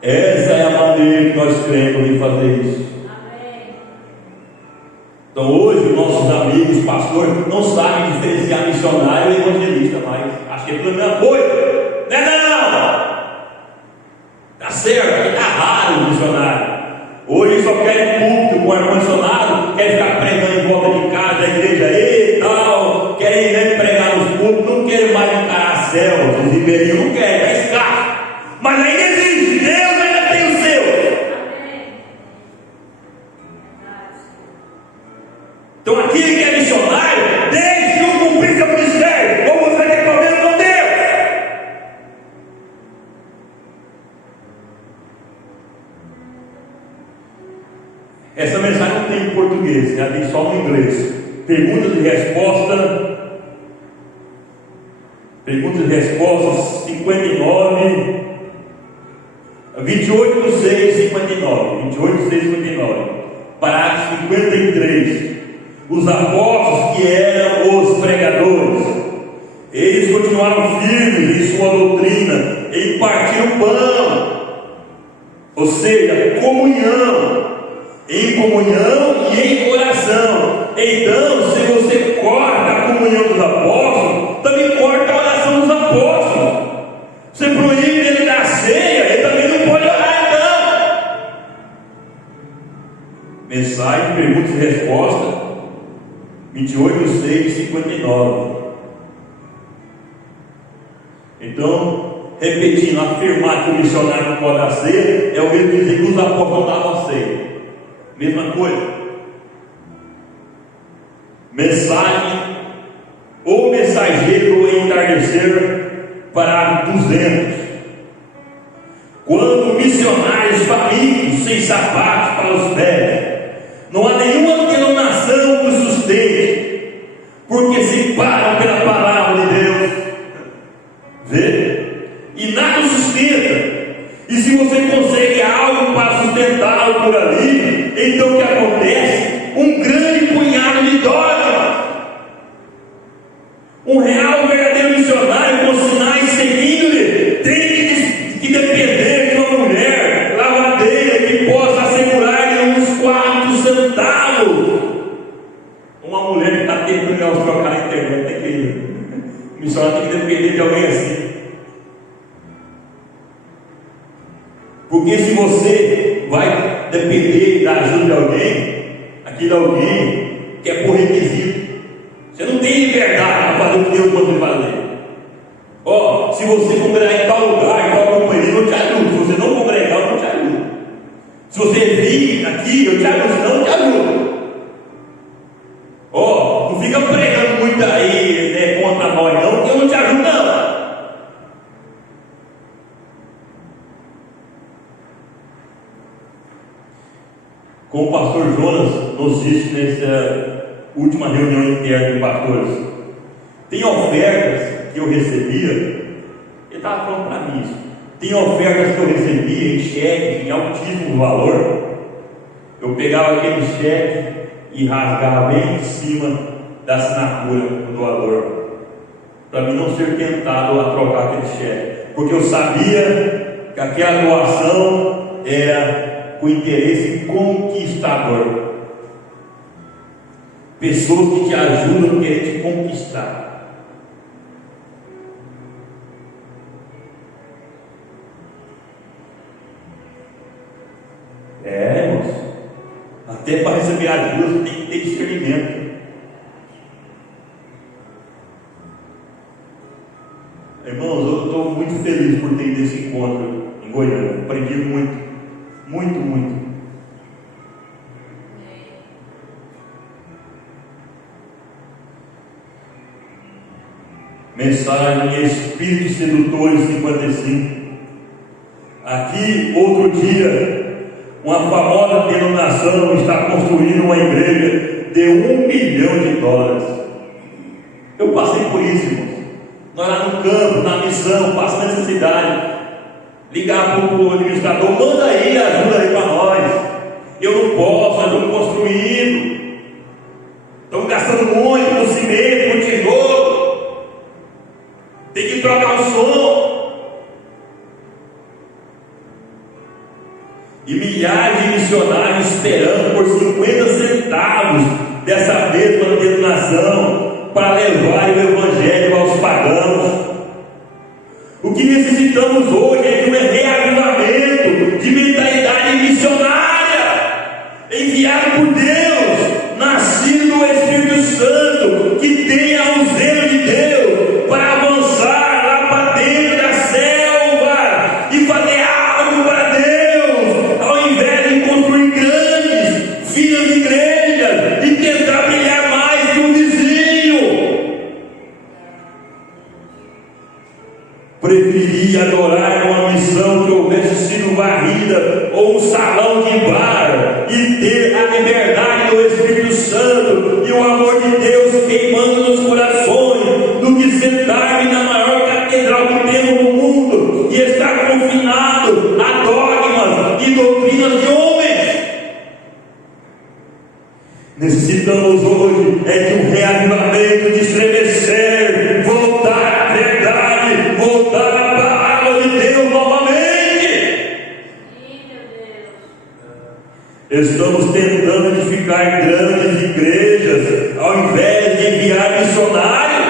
Essa é a maneira que nós cremos em fazer isso. Amém. Então hoje nossos amigos, pastores, não sabem diferenciar missionário e evangelista mais. Acho que é tudo a mesma coisa. Não! Tá certo, está raro o missionário. Hoje só quer púlpito com ar-condicionado, quer ficar pregando em volta de casa, da igreja e tal, querem ir pregar nos púlpitos, não querem mais encarar céus, os ribeirinhos não querem, é escasso. Mas ainda existe, Deus ainda tem o seu. Então aquele que é missionário, deixe um cumprir seu ministério, ou você vai ter problema com Deus. Essa mensagem não tem em português, ela tem só no inglês. Perguntas e respostas. Perguntas e respostas 59, 28, 6, 59. 28, 6, 59. Parágrafo 53. Os apóstolos que eram os pregadores, eles continuaram firmes em sua doutrina, em partir o pão, ou seja, comunhão. Em comunhão e em oração. Então, se você corta a comunhão dos apóstolos, também corta a oração dos apóstolos. Você proíbe ele da ceia, ele também não pode orar, então. Mensagem, perguntas e respostas 28, 6, 59. Então, repetindo, afirmar que o missionário não pode dar ceia é o mesmo dizer que os apóstolos davam ceia. Mesma coisa. Mensagem ou mensageiro entardecer, parágrafo 200. Quando missionários famintos, sem sapatos para os pés, não há nenhuma denominação que os sustente, porque se param pela palavra de Deus. Vê? E nada os sustenta. E se você consegue algo para sustentá-lo por ali, então o que acontece? Um grande punhado de dólares. Um real verdadeiro missionário com sinais seguindo-lhe tem que depender de uma mulher lavadeira que possa assegurar-lhe uns 4 centavos. Uma mulher que está tentando trocar na internet, tem que ir. O missionário tem que depender de alguém assim. Porque se você vai depender da ajuda de alguém, aquele alguém quer por requisito. Você não tem liberdade para fazer o que Deus manda você fazer. Ó, se você congregar em tal lugar, em tal companhia, eu te ajudo. Se você não congregar, eu não te ajudo. Se você vir aqui, eu te ajudo. Se não, eu te ajudo. Ó, não fica pregando muito aí, né, contra nós, não, porque eu não te ajudo, não. Como o pastor Jonas nos disse nessa última reunião interna de pastores, tem ofertas que eu recebia, ele estava falando para mim isso, tem ofertas que eu recebia em cheque, em altíssimo valor, eu pegava aquele cheque e rasgava bem em cima da assinatura do doador, para mim não ser tentado a trocar aquele cheque, porque eu sabia que aquela doação era com interesse conquistador. Pessoas que te ajudam a querer te conquistar. Irmãos, até para receber ajuda você tem que ter discernimento. Irmãos, eu estou muito feliz por ter ido esse encontro em Goiânia. Aprendi muito. Muito, muito. Mensagem Espírito Sedutor 55. Aqui, outro dia, uma famosa denominação está construindo uma igreja de $1 milhão. Eu passei por isso, irmãos. Nós lá no campo, na missão, passando necessidade. Ligar para o administrador, manda aí, ajuda aí para nós. Eu não posso, nós estamos construindo. Estamos gastando muito no cimento, no tijolo. missionários esperando por 50 centavos dessa mesma denominação para levar o evangelho aos pagãos. O que necessitamos hoje é de um reavivamento de mentalidade missionária, enviado por Deus, nascido do Espírito Santo, que tenha o zelo de Deus para avançar lá para dentro da selva e fazer algo para Deus, ao invés de construir grandes, finas igrejas e tentar brilhar mais que o vizinho. Preferia adorar uma missão que houvesse sido varrida ou um salão de bar e ter a liberdade do Espírito Santo e o amor de Deus queimando nos corações do que sentar-me na maior catedral que temos no mundo e estar confinado a dogmas e doutrinas de homens. Necessitamos hoje de um reavivamento, de estremecer, voltar à verdade, voltar à palavra de Deus novamente. Sim, meu Deus. Estamos tentando edificar grandes igrejas ao invés de enviar missionários.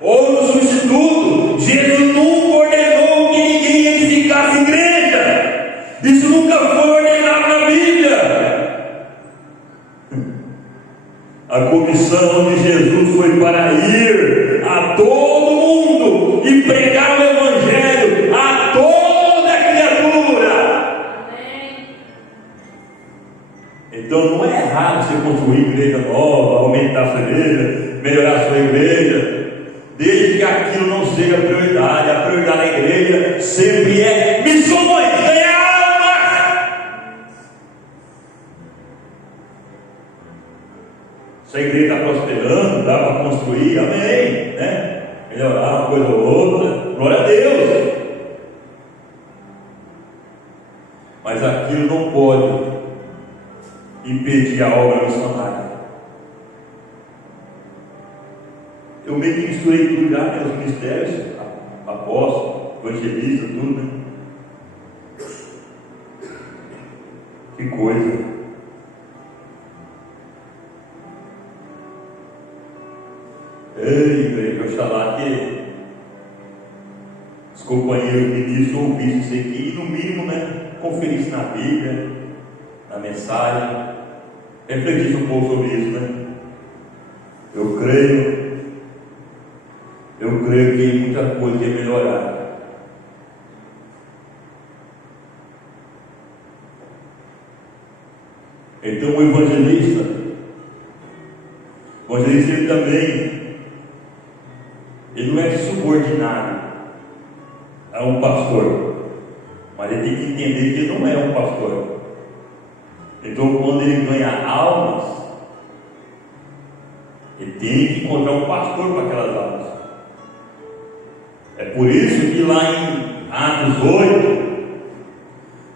Outro substituto, Jesus nunca ordenou que ninguém edificasse igreja. Isso nunca foi ordenado na Bíblia. A comissão de Jesus foi para ir a todo mundo e pregar o evangelho a toda criatura. Amém. Então não é errado você construir igreja nova, aumentar sua igreja, melhorar sua igreja, desde que aquilo não seja prioridade. A prioridade da igreja sempre é missões, ganhar almas. Se a igreja está prosperando, dá para construir, amém, né? Melhorar uma coisa ou outra, glória a Deus. Mas aquilo não pode impedir a obra missionária. Eu meio que misturei tudo já, né? Os ministérios, apóstolo, evangelista, tudo, né? Que coisa. Ei, igreja, eu falar que os companheiros ministros ouvissem isso aqui e, no mínimo, né, conferissem na Bíblia, na mensagem, refletissem um pouco sobre isso, né? Eu creio que muita coisa ia melhorar. Então o evangelista ele também, ele não é subordinado a um pastor, mas ele tem que entender que ele não é um pastor. Então quando ele ganha almas, ele tem que encontrar um pastor para aquelas almas. É por isso que lá em Atos 8,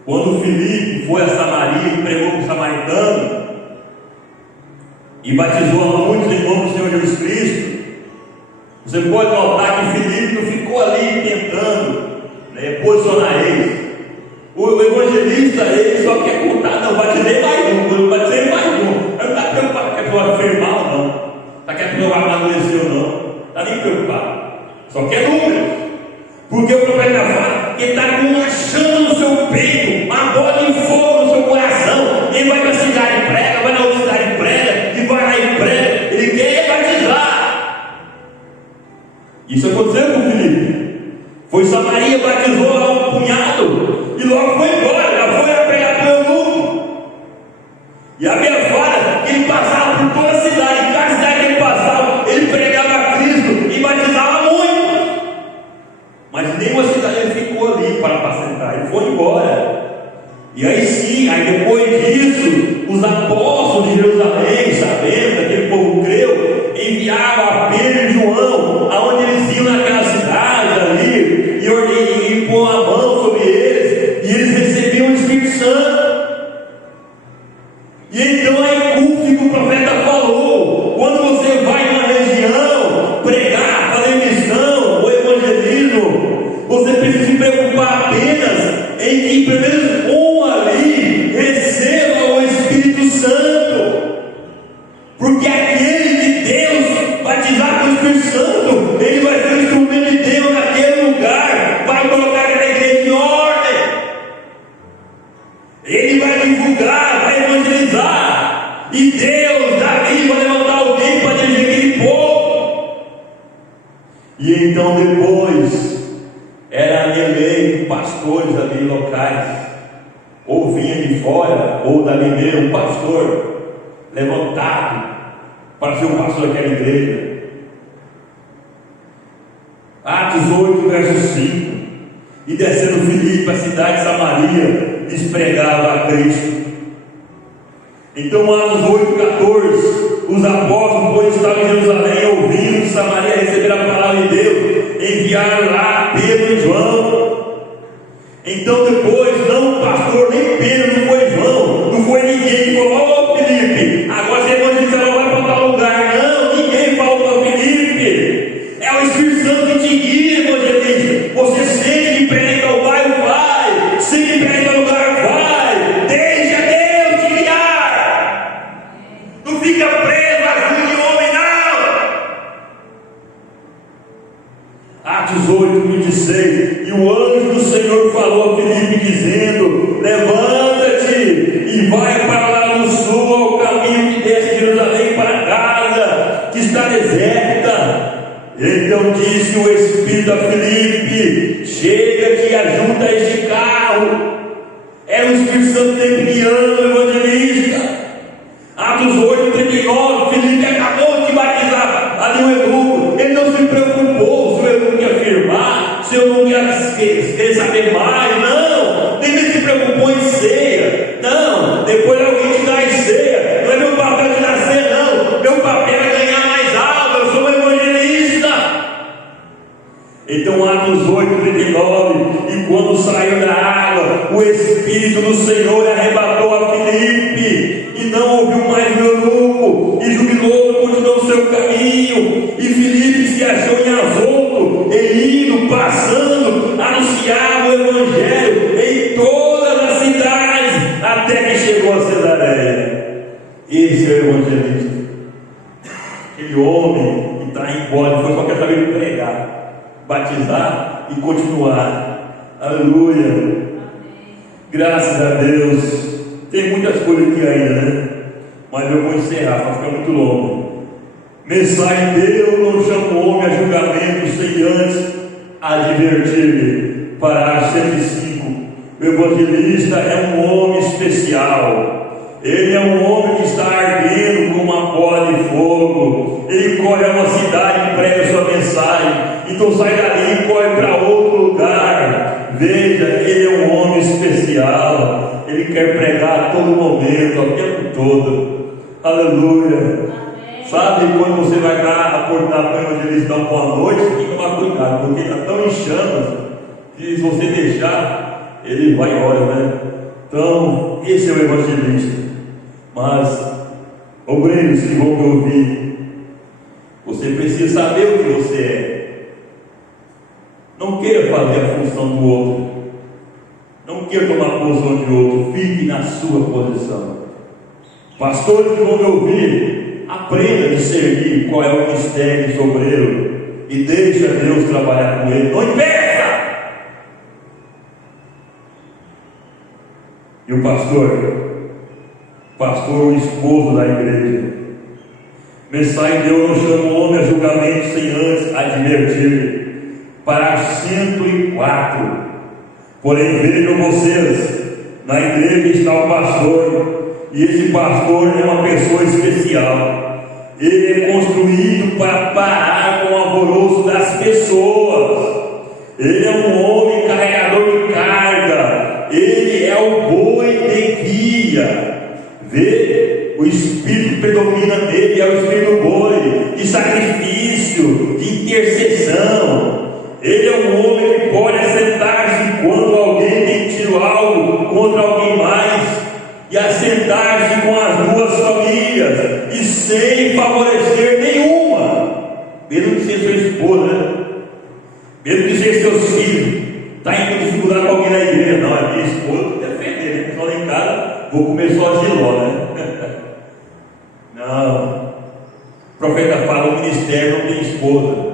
quando Filipe foi a Samaria e pregou para o samaritano e batizou a muitos em nome do Senhor Jesus Cristo, você pode notar que Filipe não ficou ali tentando, né, posicionar eles. O evangelista, ele só quer contar, não, batizei mais um, eu batizei mais um. Ele não está preocupado que a pessoa afirmar ou não, está que a pessoa amadurecer ou não, está nem preocupado, só quer números. Porque o profeta fala que está com uma chama no seu peito, uma bola de fogo no seu coração. Ele vai para a cidade e prega, vai na outra cidade e prega, e vai lá e prega. Ele quer batizar. Isso aconteceu com o Filipe. Foi Samaria, batizou lá um punhado e logo foi embora. Já foi a pregar para o eunuco. E a minha fala que ele passava por toda a cidade, cada cidade que ele passava, ele pregava a Cristo e batizava muito. Mas nenhuma cidade ele ficou ali para apacentar, ele foi embora. E aí sim, aí depois disso, os apóstolos de Jerusalém, sabendo que aquele povo creu, enviavam a Pedro e João, aonde eles iam naquela cidade ali, e pôr a mão sobre eles, e eles recebiam E então depois era eleito pastores ali locais, ou vinha de fora, ou dali mesmo, um pastor levantado para ser o pastor daquela igreja. Atos 8, verso 5. E descendo Filipe, a cidade de Samaria, lhes pregava a Cristo. Então, Atos 8, 14. Os apóstolos, pois estavam em Jerusalém, ouvindo de Samaria receber a palavra de Deus, enviaram lá Pedro e João. Então depois, não o pastor, nem Pedro, não foi João, não foi ninguém que falou: ô Filipe, agora você evangelizar, vai para tal lugar. Não, ninguém falou para Filipe. É o Espírito Santo que te guia, evangelista. Você sente que prega o bairro, vai. Se que prega o lugar, vai. Deixa Deus te guiar. Não fica preso a ajuda de homem, não. Atos 8, 26. E o anjo do Senhor falou a Filipe, dizendo: levanta-te e vai para lá no sul, ao caminho que desce de Jerusalém para casa, que está deserta. Então disse o Espírito a Filipe: chega que ajunta este carro. Era o Espírito Santo guiando o evangelista. Atos 8, 39. Filipe acabou de batizar ali o eunuco. Ele não se preocupou se o eunuco ia afirmar, se o eunuco ia querer saber mais. Não, nem se preocupou em ceia. Não, depois alguém te dá em ceia. Não é meu papel te dar ceia, não. Meu papel é ganhar mais alma. Eu sou um evangelista. Então, Atos 8, 39. E quando saiu da água, o Espírito do Senhor arrebatou a Filipe, e não ouviu mais o eunuco, e jubiloso continuou o seu caminho. E Filipe se achou em Azoto, e indo, passando, anunciava o evangelho em todas as cidades, até que chegou a Cesareia. Esse é o evangelista, aquele homem que está embora, foi só quer saber pregar, batizar e continuar. Aleluia. Graças a Deus. Tem muitas coisas aqui ainda, né? Mas eu vou encerrar, para ficar muito longo. Mensagem: Deus não chama o homem a julgamento sem antes advertir-lhe. Parágrafo 105. O evangelista é um homem especial. Ele é um homem que está ardendo como uma bola de fogo. Ele corre a uma cidade e prega sua mensagem. Então sai dali e corre para outro lugar. Veja, ele é um homem especial. Ele quer pregar a todo momento, o tempo todo. Aleluia. Amém. Sabe, quando você vai dar acordar para o evangelista dar boa noite, tem que tomar cuidado, porque ele está tão em chamas que se você deixar, ele vai embora, né? Então, esse é o evangelista. Mas, obreiros que vão me ouvir, você precisa saber o que você é. Não queira fazer a função do outro. Não queira tomar a posição de outro. Fique na sua posição. Pastores que vão me ouvir, aprenda a discernir qual é o ministério desse obreiro e deixa Deus trabalhar com ele. Não impeça! E o pastor, o esposo da igreja. Mensagem: Deus não chama o homem a julgamento sem antes advertir. Para 104. Porém, vejam vocês, na igreja está o pastor, e esse pastor é uma pessoa especial. Ele é construído para parar com o alvoroço das pessoas. Ele é um homem carregador de carga. Ele é o boi de guia. Vê? O espírito que predomina nele é o espírito do boi, de sacrifício, de intercessão. Ele é um homem que pode assentar-se quando alguém tem tido algo contra alguém mais, e assentar-se com as duas famílias, e sem favorecer nenhuma, mesmo que seja sua esposa, né? Mesmo que seja seus filhos. Está indo dificuldade com alguém na igreja, não, é minha esposa, vou defender, né? Só lá em casa, vou comer só giló, né? Não. O profeta fala: o ministério não tem esposa.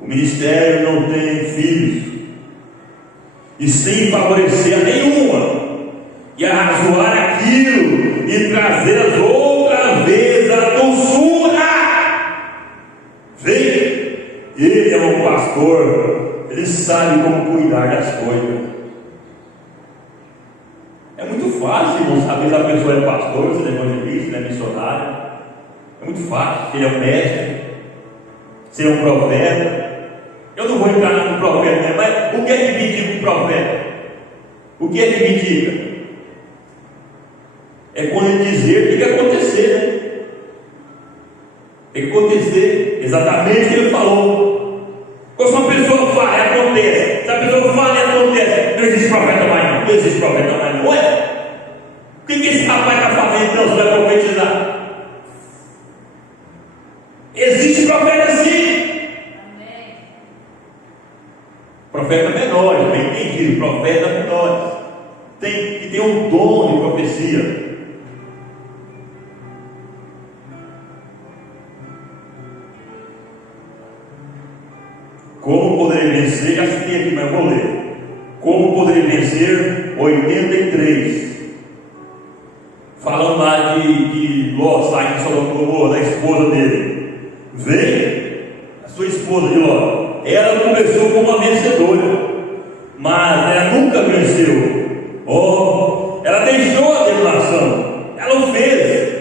O ministério não tem filhos, e sem favorecer a nenhuma, e arrazoar aquilo, e trazer outra vez a doçura. Vem, Ele é um pastor, ele sabe como cuidar das coisas. É muito fácil não saber se a pessoa é pastor, se ele é evangelista, se ele é missionário. É muito fácil, se ele é um mestre, se ele é um profeta. Eu não vou entrar no profeta, né? Mas o que é que me indica um profeta? O que é que me indica? É quando ele dizer, tem que acontecer, né? Tem que acontecer exatamente o que ele falou. Quando uma pessoa fala, acontece. Se a pessoa fala, acontece. Não existe profeta mais não. Não existe profeta mais não. Ué? O que esse rapaz está fazendo então se vai profetizar? Existe profeta sim. Profeta menores, bem entendido. Profeta menores. Que tem um dom de profecia. Como poderei vencer? Já citei aqui, mas vou ler. Como poderei vencer? 83. Falando lá de Ló, saindo de Sodoma e Gomorra, da esposa dele. Vem, a sua esposa de Ló. Ela começou como uma vencedora, mas ela nunca venceu. Ela deixou a denominação. Ela o fez.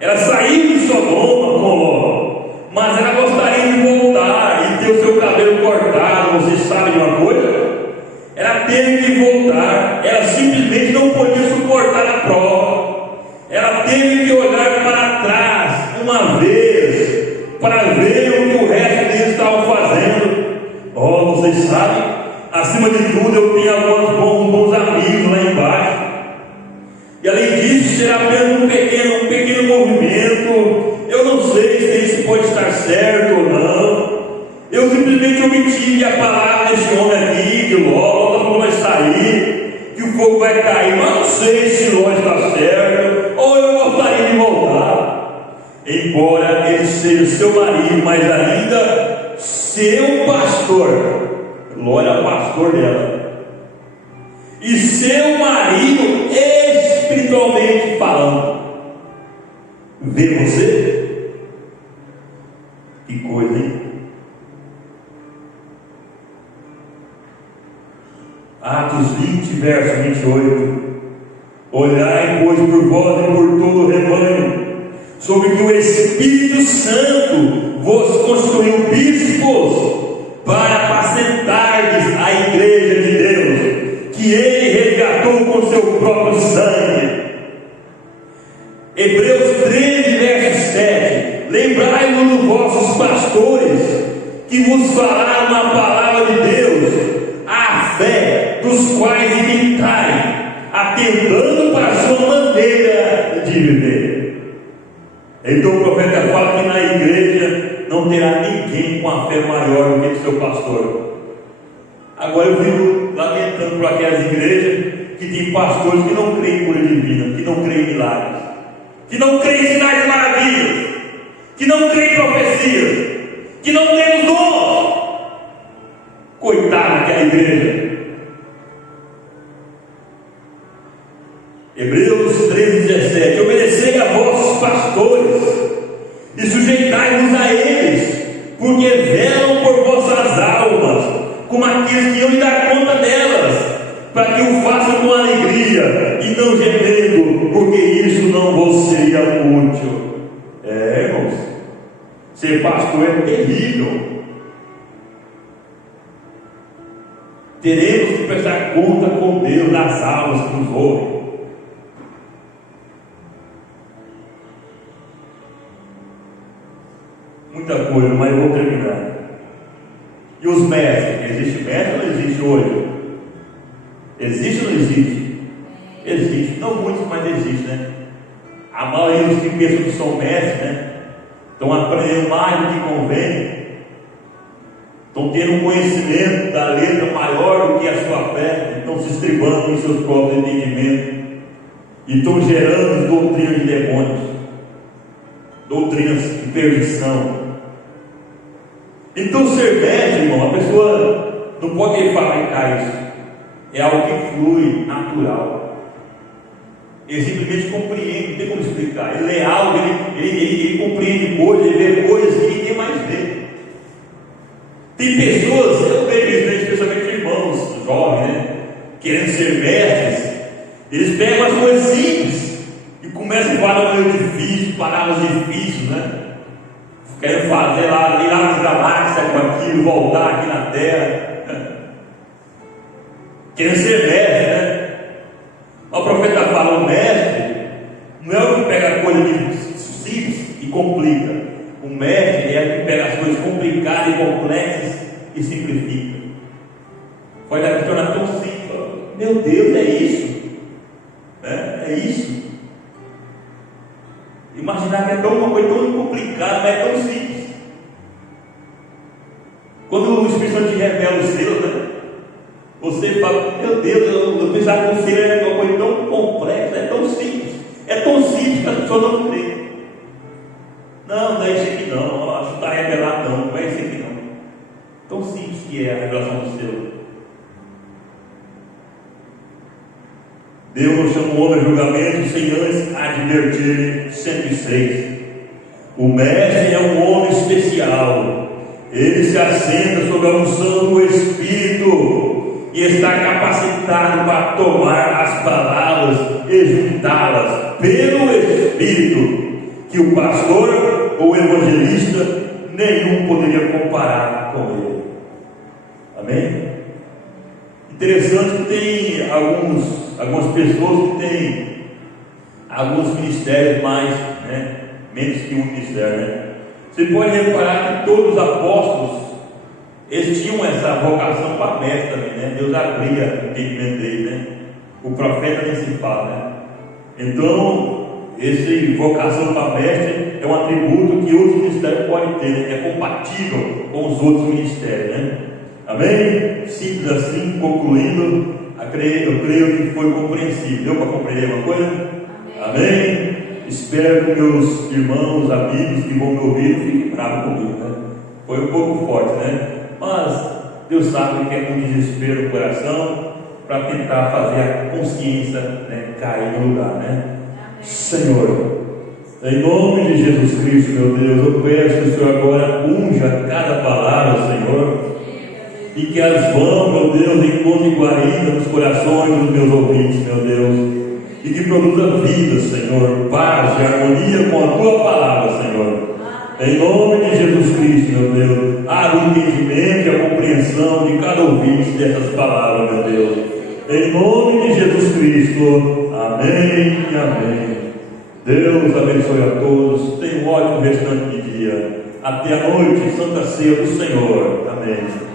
Ela saiu de Sodoma com Ló, mas ela gostaria de voltar e ter o seu cabelo cortado. Você sabe de uma coisa? Ela teve que voltar. Ela simplesmente não podia suportar a prova. Ela teve que olhar para trás uma vez para ver o que o resto deles estavam fazendo. Vocês sabem, acima de tudo eu tenho alguns bons amigos lá embaixo. E além disso, será apenas um pequeno movimento. Eu não sei se isso pode estar certo ou não. Eu simplesmente obtive a palavra desse homem aqui, de Ló, todo mundo vai sair, que o fogo vai cair, mas não sei se Ló está certo, ou eu gostaria de voltar. Embora ele seja seu marido, mas ainda seu pastor. Ló era pastor dela. E seu marido, espiritualmente falando. Vê você? Que coisa, hein? Atos 20, verso 28. Olhai, pois, por vós e por todo o rebanho, sobre que o Espírito Santo vos constituiu bispos, para apacentardes a igreja de Deus, que ele resgatou com seu próprio sangue. Hebreus 13, verso 7. Lembrai-vos dos vossos pastores, que vos falaram a palavra de Deus, a fé dos quais imitai, atentando para a sua maneira de viver. Então o profeta fala que na igreja não terá ninguém com a fé maior do que o seu pastor. Agora eu fico lamentando por aquelas igrejas que tem pastores que não creem em cura divina, que não creem em milagres, que não creem em sinais e maravilhas, que não creem em profecias, que não têm os dons. Coitada daquela igreja. Hebreus 13:17. Obedecei a vossos pastores e sujeitai-vos a eles, porque velam por vossas almas, como aqueles que iam lhe dar conta delas, para que o façam com alegria e não gemendo, porque isso não vos seria útil. Irmãos, ser pastor é terrível. Teremos que prestar conta com Deus das almas que nos ouvem. Muita coisa, mas eu vou terminar. E os mestres? Existe mestre ou não existe hoje? Existe ou não existe? Existe, não muitos, mas existe, né? A maioria dos que pensam que são mestres, né? Estão aprendendo mais do que convém, estão tendo um conhecimento da letra maior do que a sua fé, estão se estribando em seus próprios entendimentos e estão gerando doutrinas de demônios, doutrinas de perdição. Então, ser mestre, irmão, a pessoa não pode fabricar isso, é algo que flui, natural. Ele simplesmente compreende, não tem como explicar. Ele é algo, ele compreende coisas, ele vê coisas que ninguém mais vê. Tem pessoas, eu vejo isso, né, especialmente irmãos jovens, né, querendo ser mestres. Eles pegam as coisas simples e começam a falar no difícil, palavras difíceis, né? Querem fazer lá, ir lá nas galáxias com aquilo, voltar aqui na Terra. Querem ser mestre, né? O profeta fala: o mestre não é o que pega a coisa simples e complica. O mestre é o que pega as coisas complicadas e complexas e simplifica. Pode tornar tão simples. Meu Deus, é isso. É isso. Imaginar que é uma coisa tão complicada, mas é tão simples. Quando o Espírito Santo te revela os seus, né? Você fala: meu Deus, eu pensava que o ser era uma coisa tão complexa, é tão simples. É tão simples que as pessoas não creem. Não é isso aqui não, acho que está revelado não é isso aqui não. Tão simples que é a revelação do céu. Deus não chama o homem a julgamento sem antes advertir. 106. O mestre é um homem especial. Ele se assenta sob a unção do Espírito e está capacitado para tomar as palavras e juntá-las pelo Espírito, que o pastor ou evangelista nenhum poderia comparar com ele. Amém? Interessante que tem algumas pessoas que têm alguns ministérios mais, né, menos que um ministério, né? Você pode reparar que todos os apóstolos, eles tinham essa vocação para mestre também, né? Deus abria o entendimento dele, né? O profeta nem se fala, né? Então, essa vocação para mestre é um atributo que outros ministérios podem ter, né? É compatível com os outros ministérios, né? Amém? Simples assim, concluindo, eu creio que foi compreensível. Deu para compreender uma coisa? Amém? Espero que meus irmãos, amigos que vão me ouvir fiquem bravos comigo, né? Foi um pouco forte, né? Mas Deus sabe que é com desespero no coração para tentar fazer a consciência, né, cair no lugar, né? Senhor, em nome de Jesus Cristo, meu Deus, eu peço que o Senhor agora unja cada palavra, Senhor, e que as vão, meu Deus, encontrem guarida nos corações dos meus ouvintes, meu Deus, e que produza vida, Senhor, paz e harmonia com a Tua palavra, Senhor. Em nome de Jesus Cristo, meu Deus, abre o entendimento e a compreensão de cada ouvinte dessas palavras, meu Deus. Em nome de Jesus Cristo, amém e amém. Deus abençoe a todos. Tenha um ótimo restante de dia. Até a noite, Santa Ceia do Senhor. Amém.